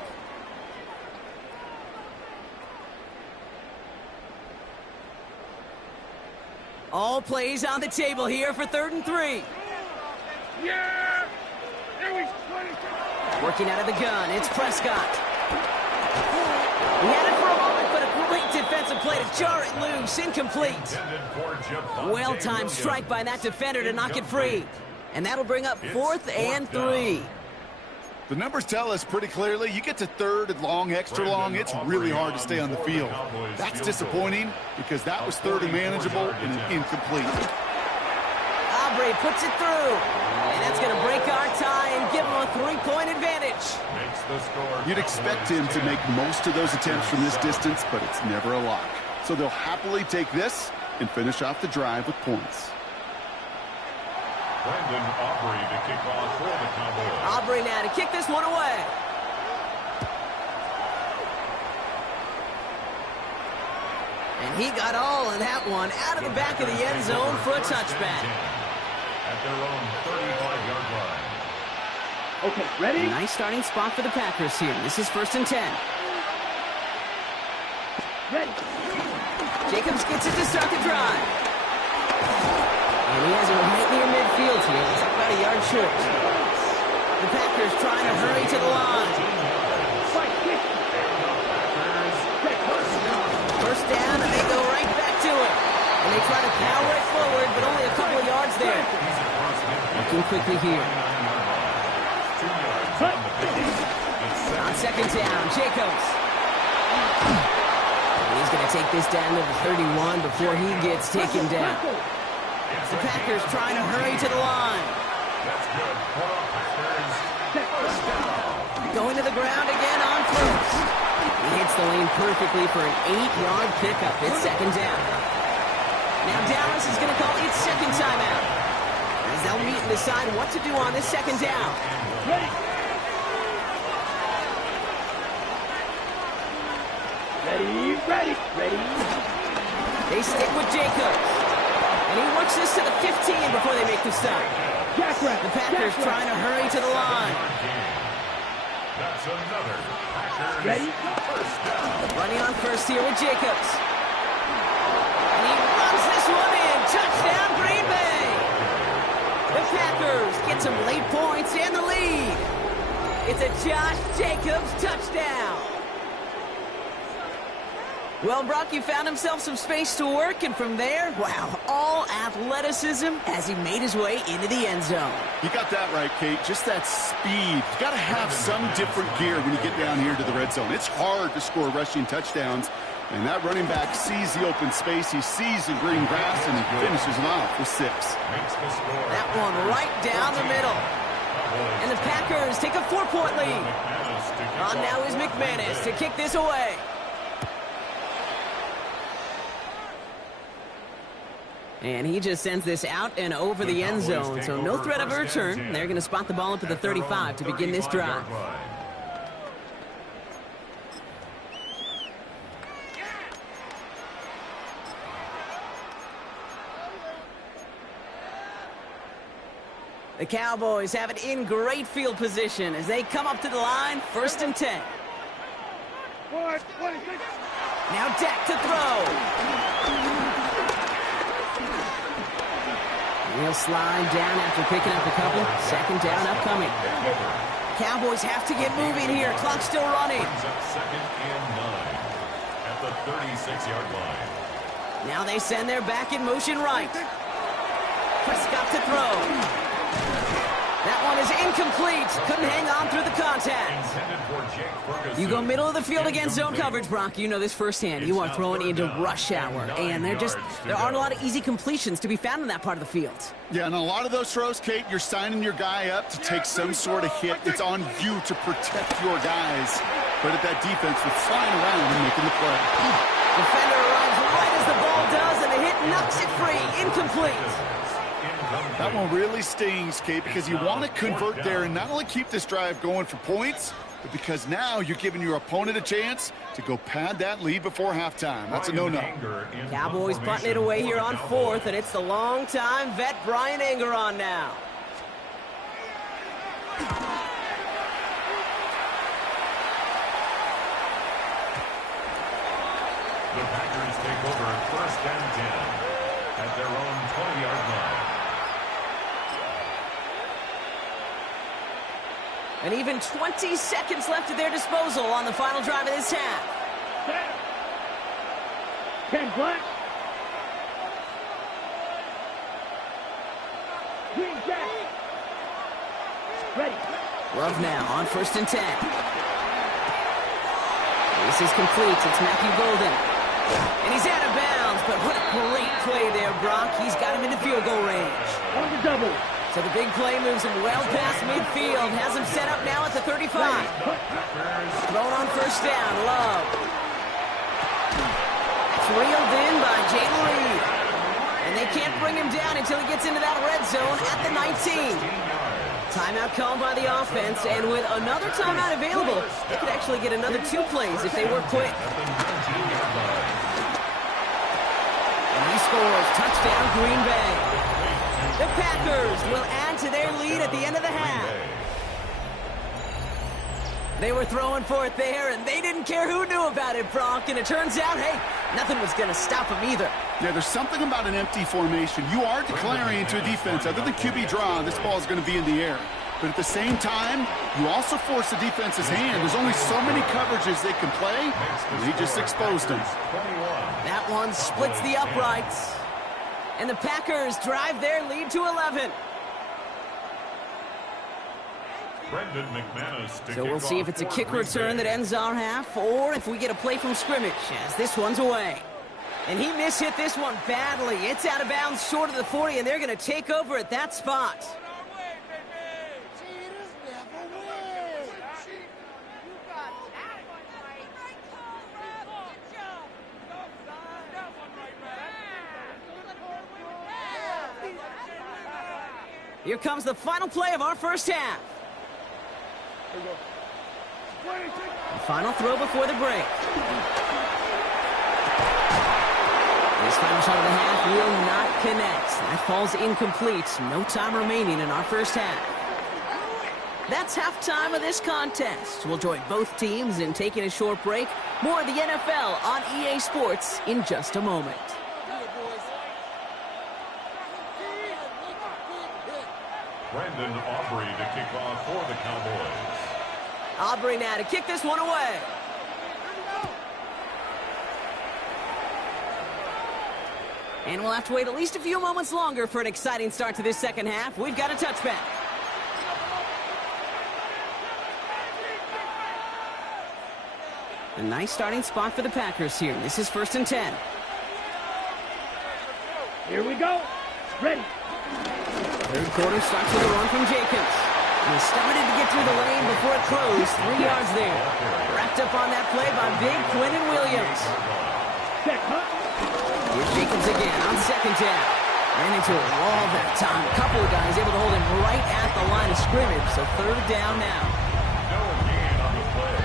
All plays on the table here for 3rd and 3. Yeah. Here we go. Working out of the gun, it's Prescott. He had it for a moment, but a great defensive play to jar it loose. Incomplete. Well-timed strike by that defender to knock it free. And that'll bring up 4th and 3. The numbers tell us pretty clearly, you get to 3rd and long, extra long, it's really hard to stay on the field. That's disappointing because that was 3rd and manageable and incomplete. Aubrey puts it through. And that's going to break our tie and give him a 3-point advantage. You'd expect him to make most of those attempts from this distance, but it's never a lock. So they'll happily take this and finish off the drive with points. Brandon Aubrey to kick off for the Cowboys. Aubrey now to kick this one away. And he got all of that one out of the back of the end zone for a touchback. At their own 35-yard line. Okay, ready? Nice starting spot for the Packers here. This is 1st and 10. Ready. Jacobs gets it to start the drive. And he has it right near midfield here. It's about a yard short. The Packers trying to hurry to the line. First down, and they go right back to it. And they try to power it forward, but only a couple of yards there. Looking quickly here. On second down, Jacobs. And he's going to take this down to the 31 before he gets taken down. The Packers trying to hurry to the line. That's good. Going to the ground again on first. He hits the lane perfectly for an 8-yard pickup. It's second down. Now Dallas is going to call its second timeout, as they'll meet and decide what to do on this second down. Ready. They stick with Jacobs. And he works this to the 15 before they make the stop. The Packers trying to hurry to the line. That's another Packers Ready? first down. Running on first here with Jacobs. And he runs this one in. Touchdown, Green Bay. The Packers get some late points and the lead. It's a Josh Jacobs touchdown. Well, Brock, he found himself some space to work, and from there, wow, all athleticism as he made his way into the end zone. You got that right, Kate. Just that speed. You got to have some different gear when you get down here to the red zone. It's hard to score rushing touchdowns, and that running back sees the open space, he sees the green grass, and he finishes it off with 6. That one right down the middle. And the Packers take a 4-point lead. On now is McManus to kick this away. And he just sends this out and over the end zone, so no threat of a return. They're going to spot the ball up at the 35 to begin this drive. The Cowboys have it in great field position as they come up to the line, 1st and 10. Now Dak to throw. He'll slide down after picking up a couple. Second down upcoming. Cowboys have to get moving here. Clock's still running. Brings up second and 9 at the 36-yard line. Now they send their back in motion right. Prescott to throw. That one is incomplete. Couldn't hang on through the contact. You go middle of the field against zone coverage, Brock. You know this firsthand. You are throwing into rush hour, and there aren't a lot of easy completions to be found in that part of the field. Yeah, and a lot of those throws, Kate, you're signing your guy up to take some sort of hit. It's on you to protect your guys. But at that defense was flying around and making the play. Defender arrives right as the ball does, and the hit knocks it free. Incomplete. That one really stings, Kate, because you want to convert there and not only keep this drive going for points, but because now you're giving your opponent a chance to go pad that lead before halftime. That's a no-no. Cowboys putting it away here on fourth, and it's the long-time vet Brian Anger on now. The Packers take over first and 10 at their own 20-yard line. And even 20 seconds left at their disposal on the final drive of this half. 10 black. Green jack. Ready. Love now on first and 10. This is complete. It's Matthew Golden. And he's out of bounds, but what a great play there, Brock. He's got him into field goal range. On the double. So the big play moves him well past midfield. Has him set up now at the 35. Thrown on first down. Love. It's reeled in by Jayden Reed. And they can't bring him down until he gets into that red zone at the 19. Timeout called by the offense, and with another timeout available, they could actually get another 2 plays if they work quick. And he scores. Touchdown, Green Bay. The Packers will add to their lead at the end of the half. They were throwing for it there, and they didn't care who knew about it, Brock. And it turns out, hey, nothing was going to stop them either. Yeah, there's something about an empty formation. You are declaring to a defense, other than QB draw, this ball is going to be in the air. But at the same time, you also force the defense's hand. There's only so many coverages they can play, and they just exposed them. That one splits the uprights. And the Packers drive their lead to 11. So we'll see if it's a kick return that ends our half, or if we get a play from scrimmage, as this one's away. And he mishit this one badly. It's out of bounds short of the 40, and they're going to take over at that spot. Here comes the final play of our first half. The final throw before the break. This final shot of the half will not connect. That falls incomplete. No time remaining in our first half. That's halftime of this contest. We'll join both teams in taking a short break. More of the NFL on EA Sports in just a moment. Brandon Aubrey to kick off for the Cowboys. Aubrey now to kick this one away. And we'll have to wait at least a few moments longer for an exciting start to this second half. We've got a touchback. A nice starting spot for the Packers here. This is first and 10. Here we go. Ready. Third quarter starts with a run from Jacobs. He started to get through the lane before it closed. 3 yards there. Wrapped up on that play by big Quentin Williams. Here's Jacobs again on second down. Ran into a wall that time. A couple of guys able to hold him right at the line of scrimmage. So third down now. No gain on the play.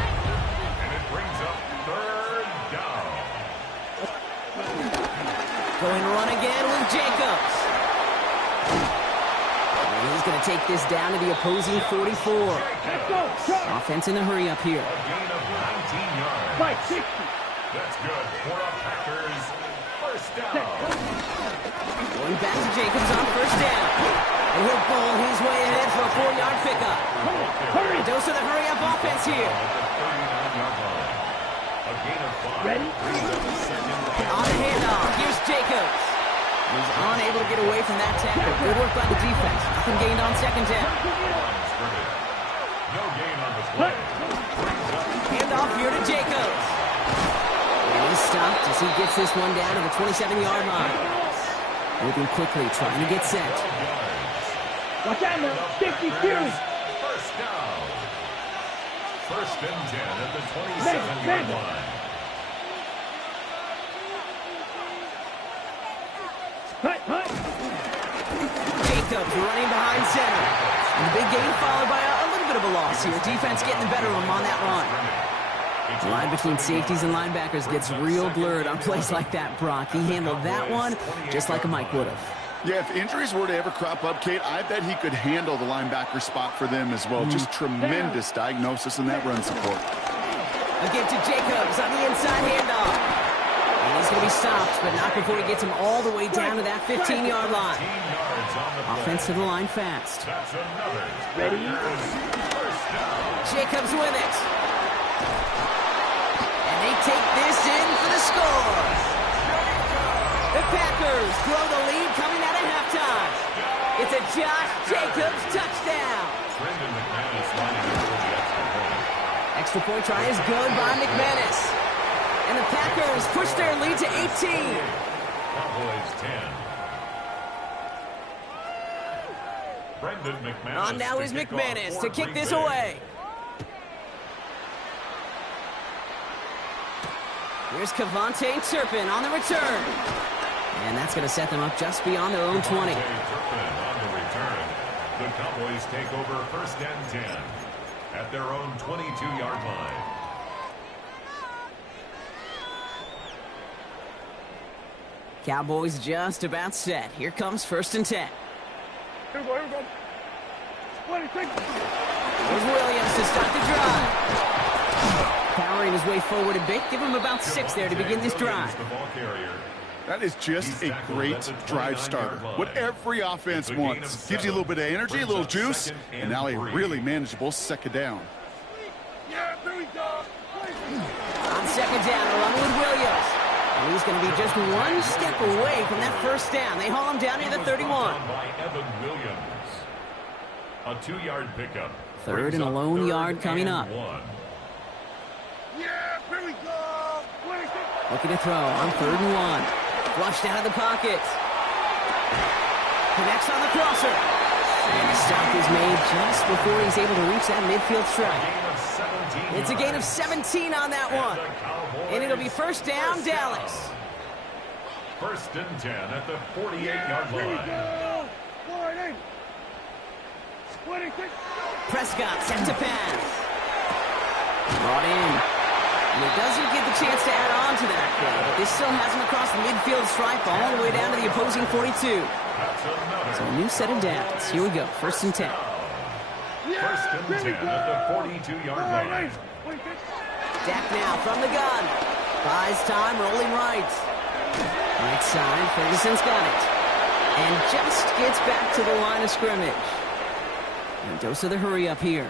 And it brings up third down. Going run again with Jacobs. He's going to take this down to the opposing 44. Offense in a hurry up here. A gain of 19 yards. By 60. That's good for the Packers. First down. Going back to Jacobs on first down. And he'll bowl his way ahead for a 4-yard pickup. Hurry. Dose of the hurry-up offense here. At the 39-yard line. A gain of 5. Ready? On the handoff, here's Jacobs. He's unable to get away from that tackle. Good work by the defense. Nothing gained on second down. No gain on the play. Handoff here to Jacobs. And he's stopped as he gets this one down to the 27-yard line. Moving quickly, trying to get set. Watch out now. 50 series. First down. First and 10 at the 27-yard line. Jacobs running behind center. And the big gain followed by a little bit of a loss here. Defense getting the better of him on that run. The line between safeties and linebackers gets real blurred on plays like that, Brock. He handled that one just like a Mike would have. Yeah, if injuries were to ever crop up, Kate, I bet he could handle the linebacker spot for them as well. Just tremendous diagnosis in that run support. Again to Jacobs on the inside handoff. And he's going to be stopped, but not before he gets him all the way down to that 15-yard line. Offensive line fast. Ready? Jacobs with it. And they take this in for the score. The Packers grow the lead coming out of halftime. It's a Josh Jacobs touchdown. Extra point try is good by McManus. And the Packers push their lead to 18. Cowboys 10. Brendan McManus. On now is McManus to kick this away. Here's Kevontae Turpin on the return. And that's going to set them up just beyond their own 20. On the return, the Cowboys take over first and 10 at their own 22-yard line. Cowboys just about set. Here comes first and 10. Here we go. 26. Here's Williams to start the drive. Powering his way forward a bit. Give him about 6 there to begin this drive. That is just a great drive starter. What every offense wants. Gives you a little bit of energy, a little juice, and now a really manageable second down. Yeah, here we go. On second down, a run with Williams. And he's going to be just one step away from that first down. They haul him down near the 31. By Evan Williams. A 2-yard pickup. Third and a lone yard coming up. Yeah, here we go. 26. Looking to throw on third and 1. Flushed out of the pocket. Connects on the crosser. And the stop is made just before he's able to reach that midfield strike. It's a gain of 17 on that one. And it'll be first down, Dallas. First and 10 at the 48-yard line. 26. Prescott set to pass. Brought in. And he doesn't get the chance to add on to that play, but this still has him across the midfield stripe all the way down to the opposing 42. So a new set of downs. Here we go. First and 10. First and 10 at the 42-yard line. Dak now from the gun. Buys time, rolling right. Right side, Ferguson's got it. And just gets back to the line of scrimmage. And a dose of the hurry up here.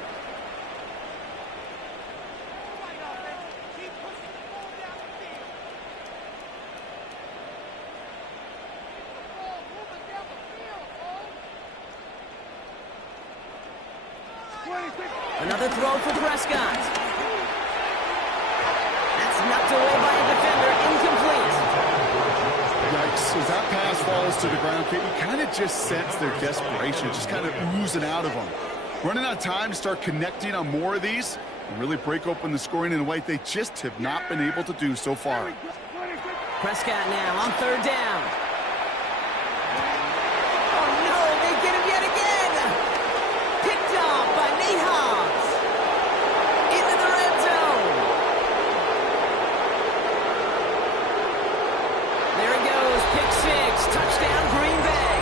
Another throw for Prescott. That's knocked away by a defender, incomplete. Yikes, as that pass falls to the ground, Kate, you kind of just sense their desperation, just kind of oozing out of them. Running out of time to start connecting on more of these and really break open the scoring in a way they just have not been able to do so far. Prescott now on third down. Oh no, they get him yet again. Picked off by Nate Hobbs. Into the red zone. There he goes, pick 6, touchdown Green Bay.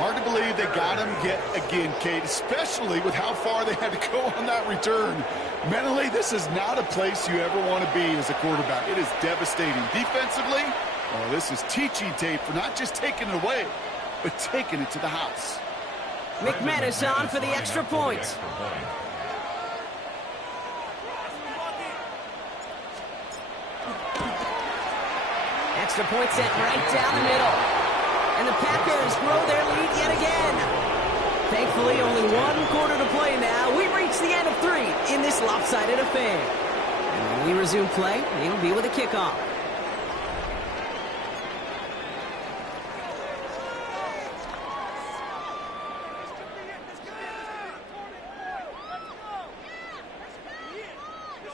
Hard to believe they got him yet again, Kate, especially with how far they had to go on that return. Mentally, this is not a place you ever want to be as a quarterback. It is devastating. Defensively, oh, this is teaching tape for not just taking it away, but taking it to the house. McManus on for the extra point. Extra point sent right down the middle. And the Packers grow their lead yet again. Thankfully, only one quarter to play now. We reach the end of 3 in this lopsided affair. And when we resume play, it'll be with a kickoff.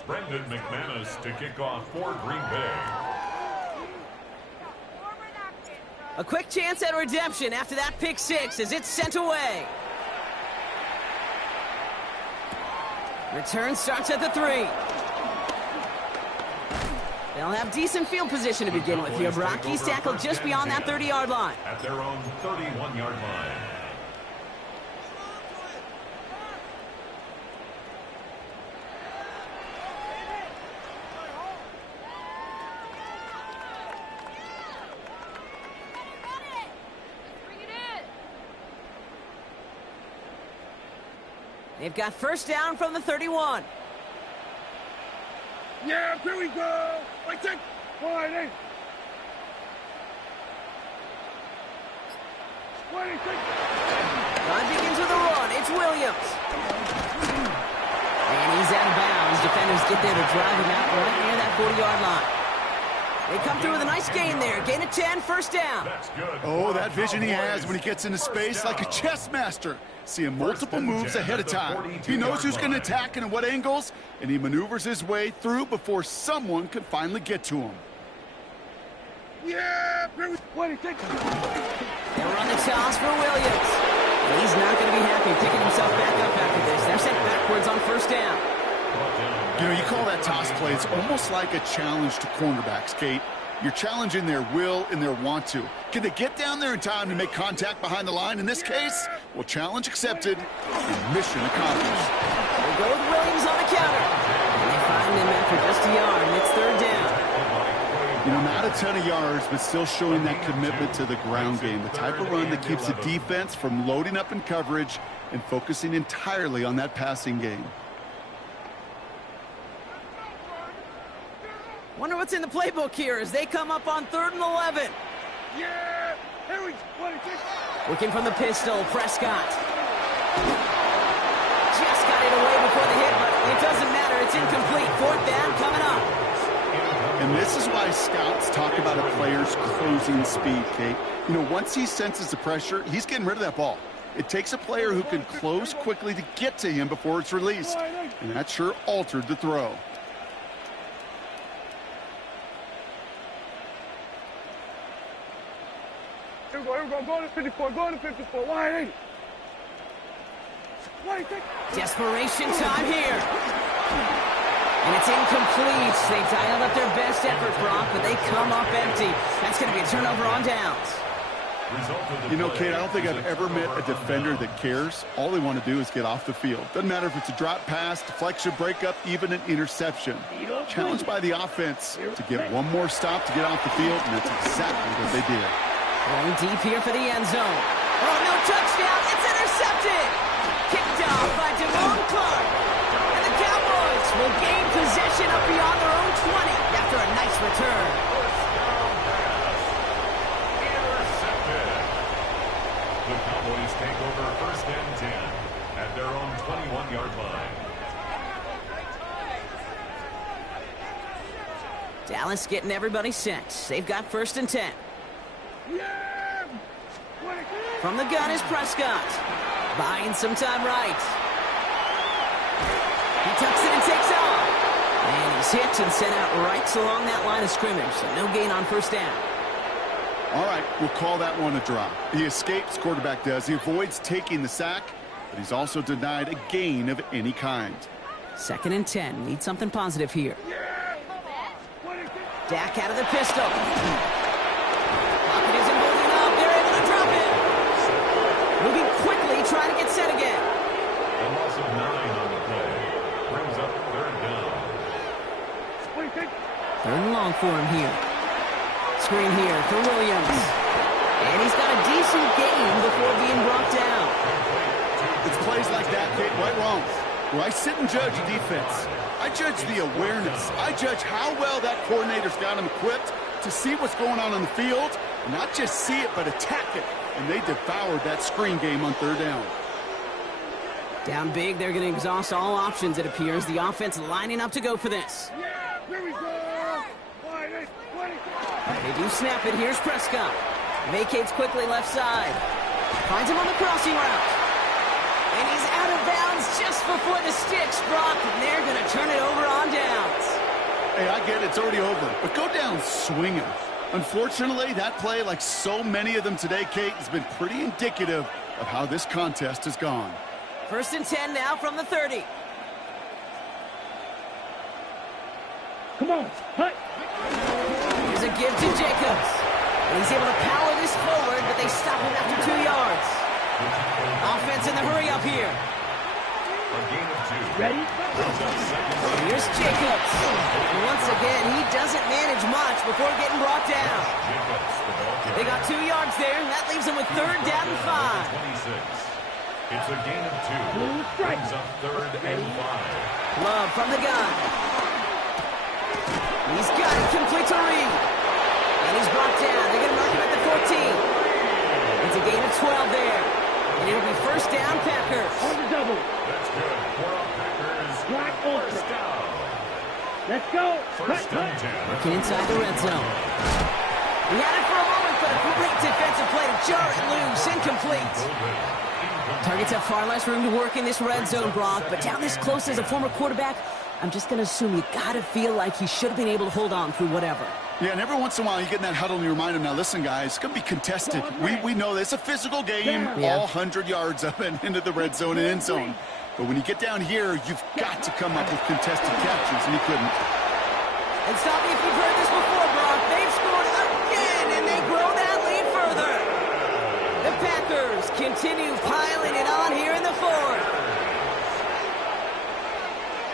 Brendan McManus to kick off for Green Bay. A quick chance at redemption after that pick 6 as it's sent away. Return starts at the 3. They'll have decent field position to begin with here. Brock, he's tackled just beyond that 30-yard line. At their own 31-yard line. They've got first down from the 31. Yeah, here we go. Like that. Run begins with a run. It's Williams. And he's out of bounds. Defenders get there to drive him out right near that 40-yard line. They come through with a nice gain there. Gain of 10, first down. Oh, that vision he has when he gets into space like a chess master. Seeing multiple moves ahead of time. He knows who's going to attack and at what angles, and he maneuvers his way through before someone can finally get to him. Yeah, they'll run the toss for Williams. He's not going to be happy picking himself back up after this. They're sent backwards on first down. You know, you call that toss play, it's almost like a challenge to cornerbacks, Kate. You're challenging their will and their want to. Can they get down there in time to make contact behind the line? In this case, well, challenge accepted and mission accomplished. They go with Williams on the counter. And they find him after just a yard, and it's third down. You know, not a ton of yards, but still showing that commitment to the ground game. The type of run that keeps the defense from loading up in coverage and focusing entirely on that passing game. Wonder what's in the playbook here as they come up on 3rd and 11. Yeah, here we go. Looking from the pistol, Prescott. Just got it away before the hit, but it doesn't matter. It's incomplete. 4th down coming up. And this is why scouts talk about a player's closing speed, Kate. You know, once he senses the pressure, he's getting rid of that ball. It takes a player who can close quickly to get to him before it's released. And that sure altered the throw. Here we go. Go to 54. Go to 54. Wide. Desperation time here. And it's incomplete. They dialed up their best effort, Brock, but they come up empty. That's going to be a turnover on downs. You know, Kate, I don't think I've ever met a defender that cares. All they want to do is get off the field. Doesn't matter if it's a drop pass, deflection, breakup, even an interception. Challenged by the offense to get one more stop to get off the field, and that's exactly what they did. Going deep here for the end zone. Oh, no touchdown. It's intercepted. Kicked off by Devon Clark. And the Cowboys will gain possession up beyond their own 20 after a nice return. Intercepted. The Cowboys take over 1st and 10 at their own 21-yard line. Dallas getting everybody set. They've got 1st and 10. From the gun is Prescott. Buying some time right. He tucks it and takes off. And he's hit and sent out right along that line of scrimmage. So no gain on 1st down. All right, we'll call that one a drop. He escapes, quarterback does. He avoids taking the sack, but he's also denied a gain of any kind. 2nd and 10. Need something positive here. Dak out of the pistol. Pocket isn't holding up. They're able to drop it. With try to get set again. A loss of 9 on the play. Brings up third down. Third and long for him here. Screen here for Williams. And he's got a decent gain before being brought down. It's plays like that, Kate, right wrong. Where I sit and judge defense. I judge the awareness. I judge how well that coordinator's got him equipped to see what's going on the field. And not just see it, but attack it. And they devoured that screen game on third down. Down big, they're going to exhaust all options, it appears. The offense lining up to go for this. Here we go. They do snap it. Here's Prescott. Vacates quickly left side. Finds him on the crossing route. And he's out of bounds just before the sticks, Brock. And they're going to turn it over on downs. Hey, I get it. It's already over. But go down swinging. Unfortunately, that play, like so many of them today, Kate, has been pretty indicative of how this contest has gone. 1st and 10 now from the 30. Come on. Hut. Here's a give to Jacobs. And he's able to power this forward, but they stop him after 2 yards. Offense in the hurry up here. A gain of 2. Ready? Here's Jacobs. And once again, he doesn't manage much before getting brought down. They got 2 yards there, and that leaves them with 3rd down and 5. 26. It's a gain of 2. Brings up 3rd and 5. Love from the gun. He's got it complete to Reed. And he's brought down. They're going to mark him at the 14. It's a gain of 12 there. And it'll be 1st down, Packers. On the double. That's good. For our Packers, Black first down. Let's go. First and 10. Working inside the red zone. He had it for a moment, but a great defensive play to jar it loose. Incomplete. Targets have far less room to work in this red zone, Brock, but down this close as a former quarterback, I'm just going to assume you got to feel like he should have been able to hold on through whatever. Yeah, and every once in a while you get in that huddle and you remind them, now listen, guys, it's going to be contested. We know this. It's a physical game, all 100 yards up and into the red zone and end zone. But when you get down here, you've got to come up with contested catches, and he couldn't. And stop me if you've heard this before, Brock. They've scored again, and they grow that lead further. The Packers continue piling it on here in the 4th.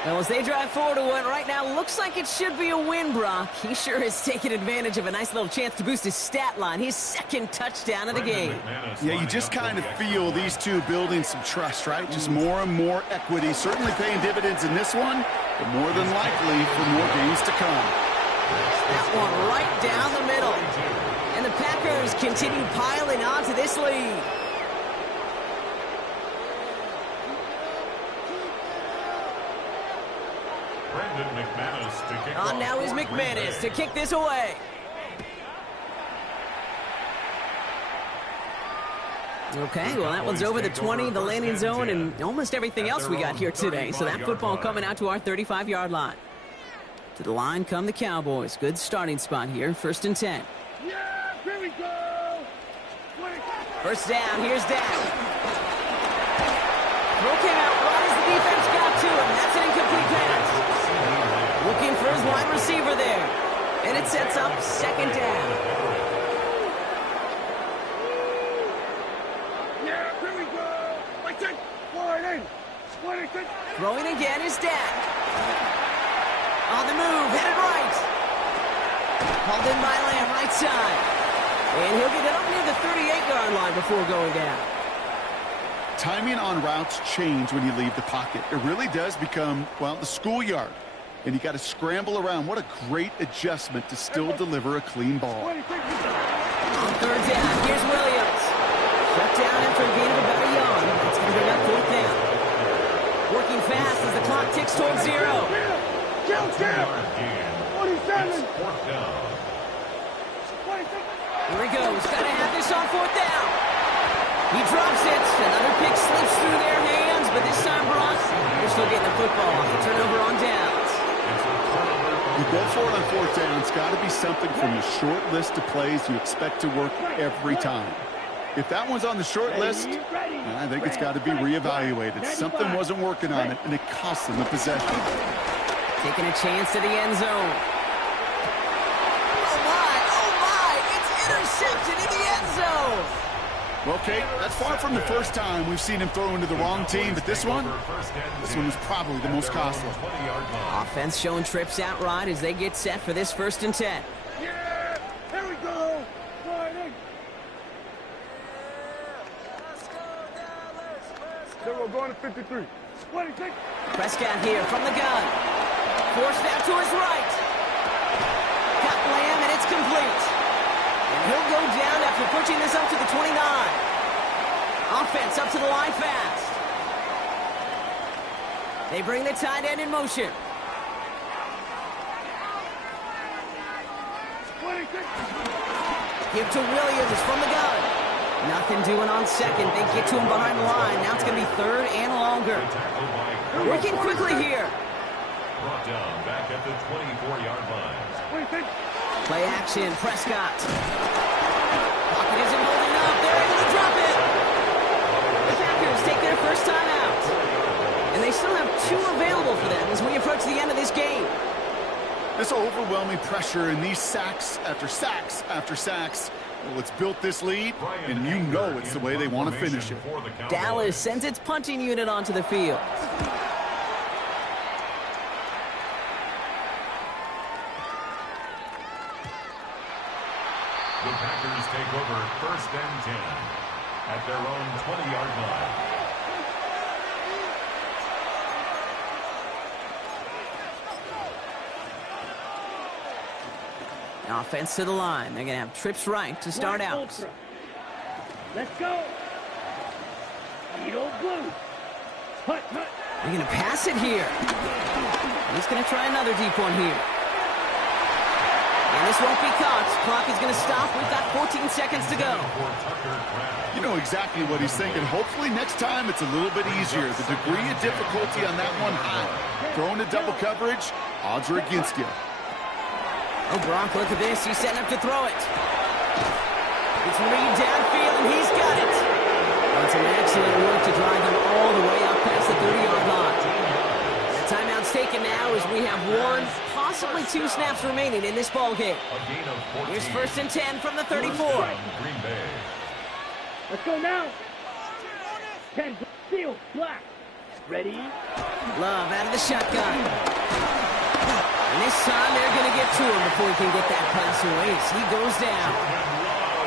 Well, as they drive forward to what right now looks like it should be a win, Brock. He sure is taking advantage of a nice little chance to boost his stat line. His 2nd touchdown of the game. Yeah, you just kind of feel these two building some trust, right? Just more and more equity. Certainly paying dividends in this one, but more than likely for more games to come. That one right down the middle. And the Packers continue piling on to this lead. On now is McManus to kick this away. Okay, well, that one's over the 20, the landing zone, and almost everything else we got here today. So that football coming out to our 35-yard line. To the line come the Cowboys. Good starting spot here, 1st and 10. Yeah, here we go. 1st down, here's Dak. Throw came out right as the defense got to him. That's an incomplete pass. Looking for his wide receiver there. And it sets up 2nd down. Yeah, here we go. Like that. Forward in. Throwing again is Dak. On the move, headed right. Hauled in by Lamb, right side. And he'll get it up near the 38-yard line before going down. Timing on routes change when you leave the pocket. It really does become, well, the schoolyard. And you got to scramble around. What a great adjustment to still deliver a clean ball. On 3rd down, here's Williams. Shut down after a gain of about a yard. It's going to bring up 4th down. Working fast as the clock ticks towards 0. Kill. 47. Here he goes. Got to have this on 4th down. He drops it. Another pick slips through their hands, but this time, Brock, they're still getting the football. The turnover on downs. You go for it on 4th down. It's got to be something from the short list of plays you expect to work every time. If that one's on the short list, I think it's got to be reevaluated. Something wasn't working on it, and it cost them the possession. Taking a chance to the end zone. Oh, my. It's intercepted in the end zone. Well, Kate, that's far from the first time we've seen him throw into the wrong team, but this one was probably the most costly. Offense showing trips outright as they get set for this 1st and 10. Yeah, here we go. Warning. Then we're going to 53. 26. Prescott here from the gun. Forced out to his right. Cut Lamb, and it's complete. And he'll go down after pushing this up to the 29. Offense up to the line fast. They bring the tight end in motion. 26. Give to Williams from the gun. Nothing doing on second. They get to him behind the line. Now it's going to be 3rd and longer. Working quickly here. Brought down back at the 24-yard line. 26. Play action, Prescott. Pocket isn't holding up. They're able to drop it. The Packers take their first time out. And they still have 2 available for them as we approach the end of this game. This overwhelming pressure and these sacks after sacks after sacks, well, it's built this lead, and you know it's the way they want to finish it. Dallas sends its punching unit onto the field. The Packers take over 1st and 10 at their own 20-yard line. Offense to the line. They're going to have trips right to start Right out. ultra. Let's go. Needle blue. Hut, hut. They're going to pass it here. He's going to try another deep one here. And this won't be caught. Clock is going to stop. We've got 14 seconds to go. You know exactly what he's thinking. Hopefully next time it's a little bit easier. The degree of difficulty on that one high. Throwing to double coverage, odds are against you. Oh, Gronk, look at this. He's setting up to throw it. It's Reed downfield, and he's got it. That's an excellent work to drive him all the way up past the 30-yard line. The timeout's taken now as we have 1, possibly 2 snaps remaining in this ball game. Here's 1st and 10 from the 34. Let's go now. 10. Steel. Black. Ready. Love out of the shotgun. And this time they're going to get to him before he can get that pass away as he goes down.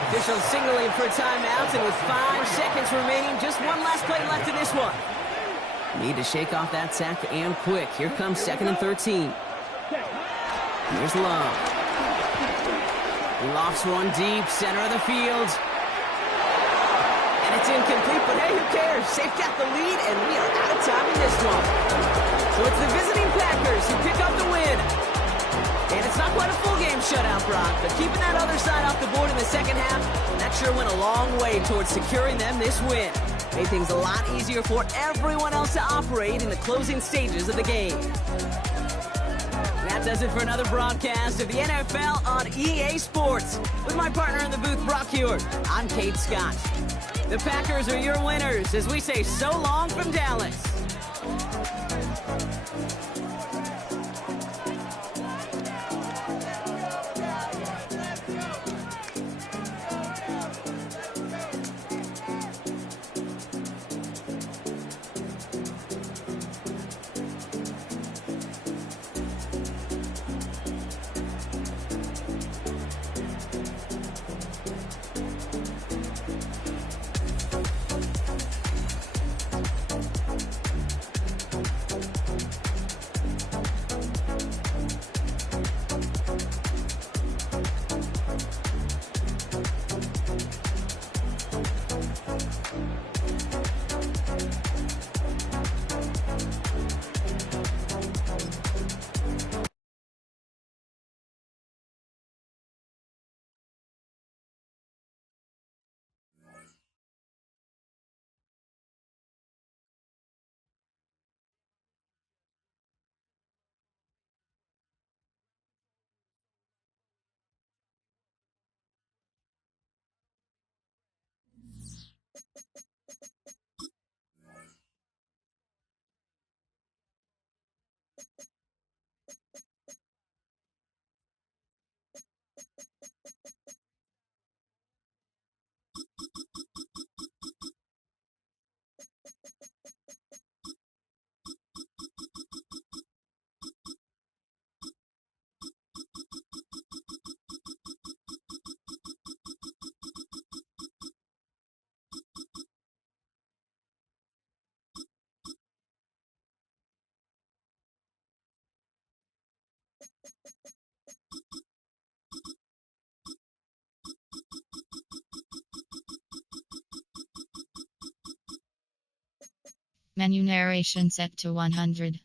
Officials signaling for a timeout, and with 5 seconds remaining, just one last play left in this one. Need to shake off that sack and quick. Here comes 2nd and 13. Here's Love. He lofts one deep, center of the field. And it's incomplete, but hey, who cares? They've got the lead, and we are out of time in this one. So it's the visiting Packers who pick up the win. And it's not quite a full game shutout, Brock, but keeping that other side off the board in the second half, that sure went a long way towards securing them this win. Made things a lot easier for everyone else to operate in the closing stages of the game. That does it for another broadcast of the NFL on EA Sports. With my partner in the booth, Brock Hewitt, I'm Kate Scott. The Packers are your winners as we say so long from Dallas. Menu narration set to 100.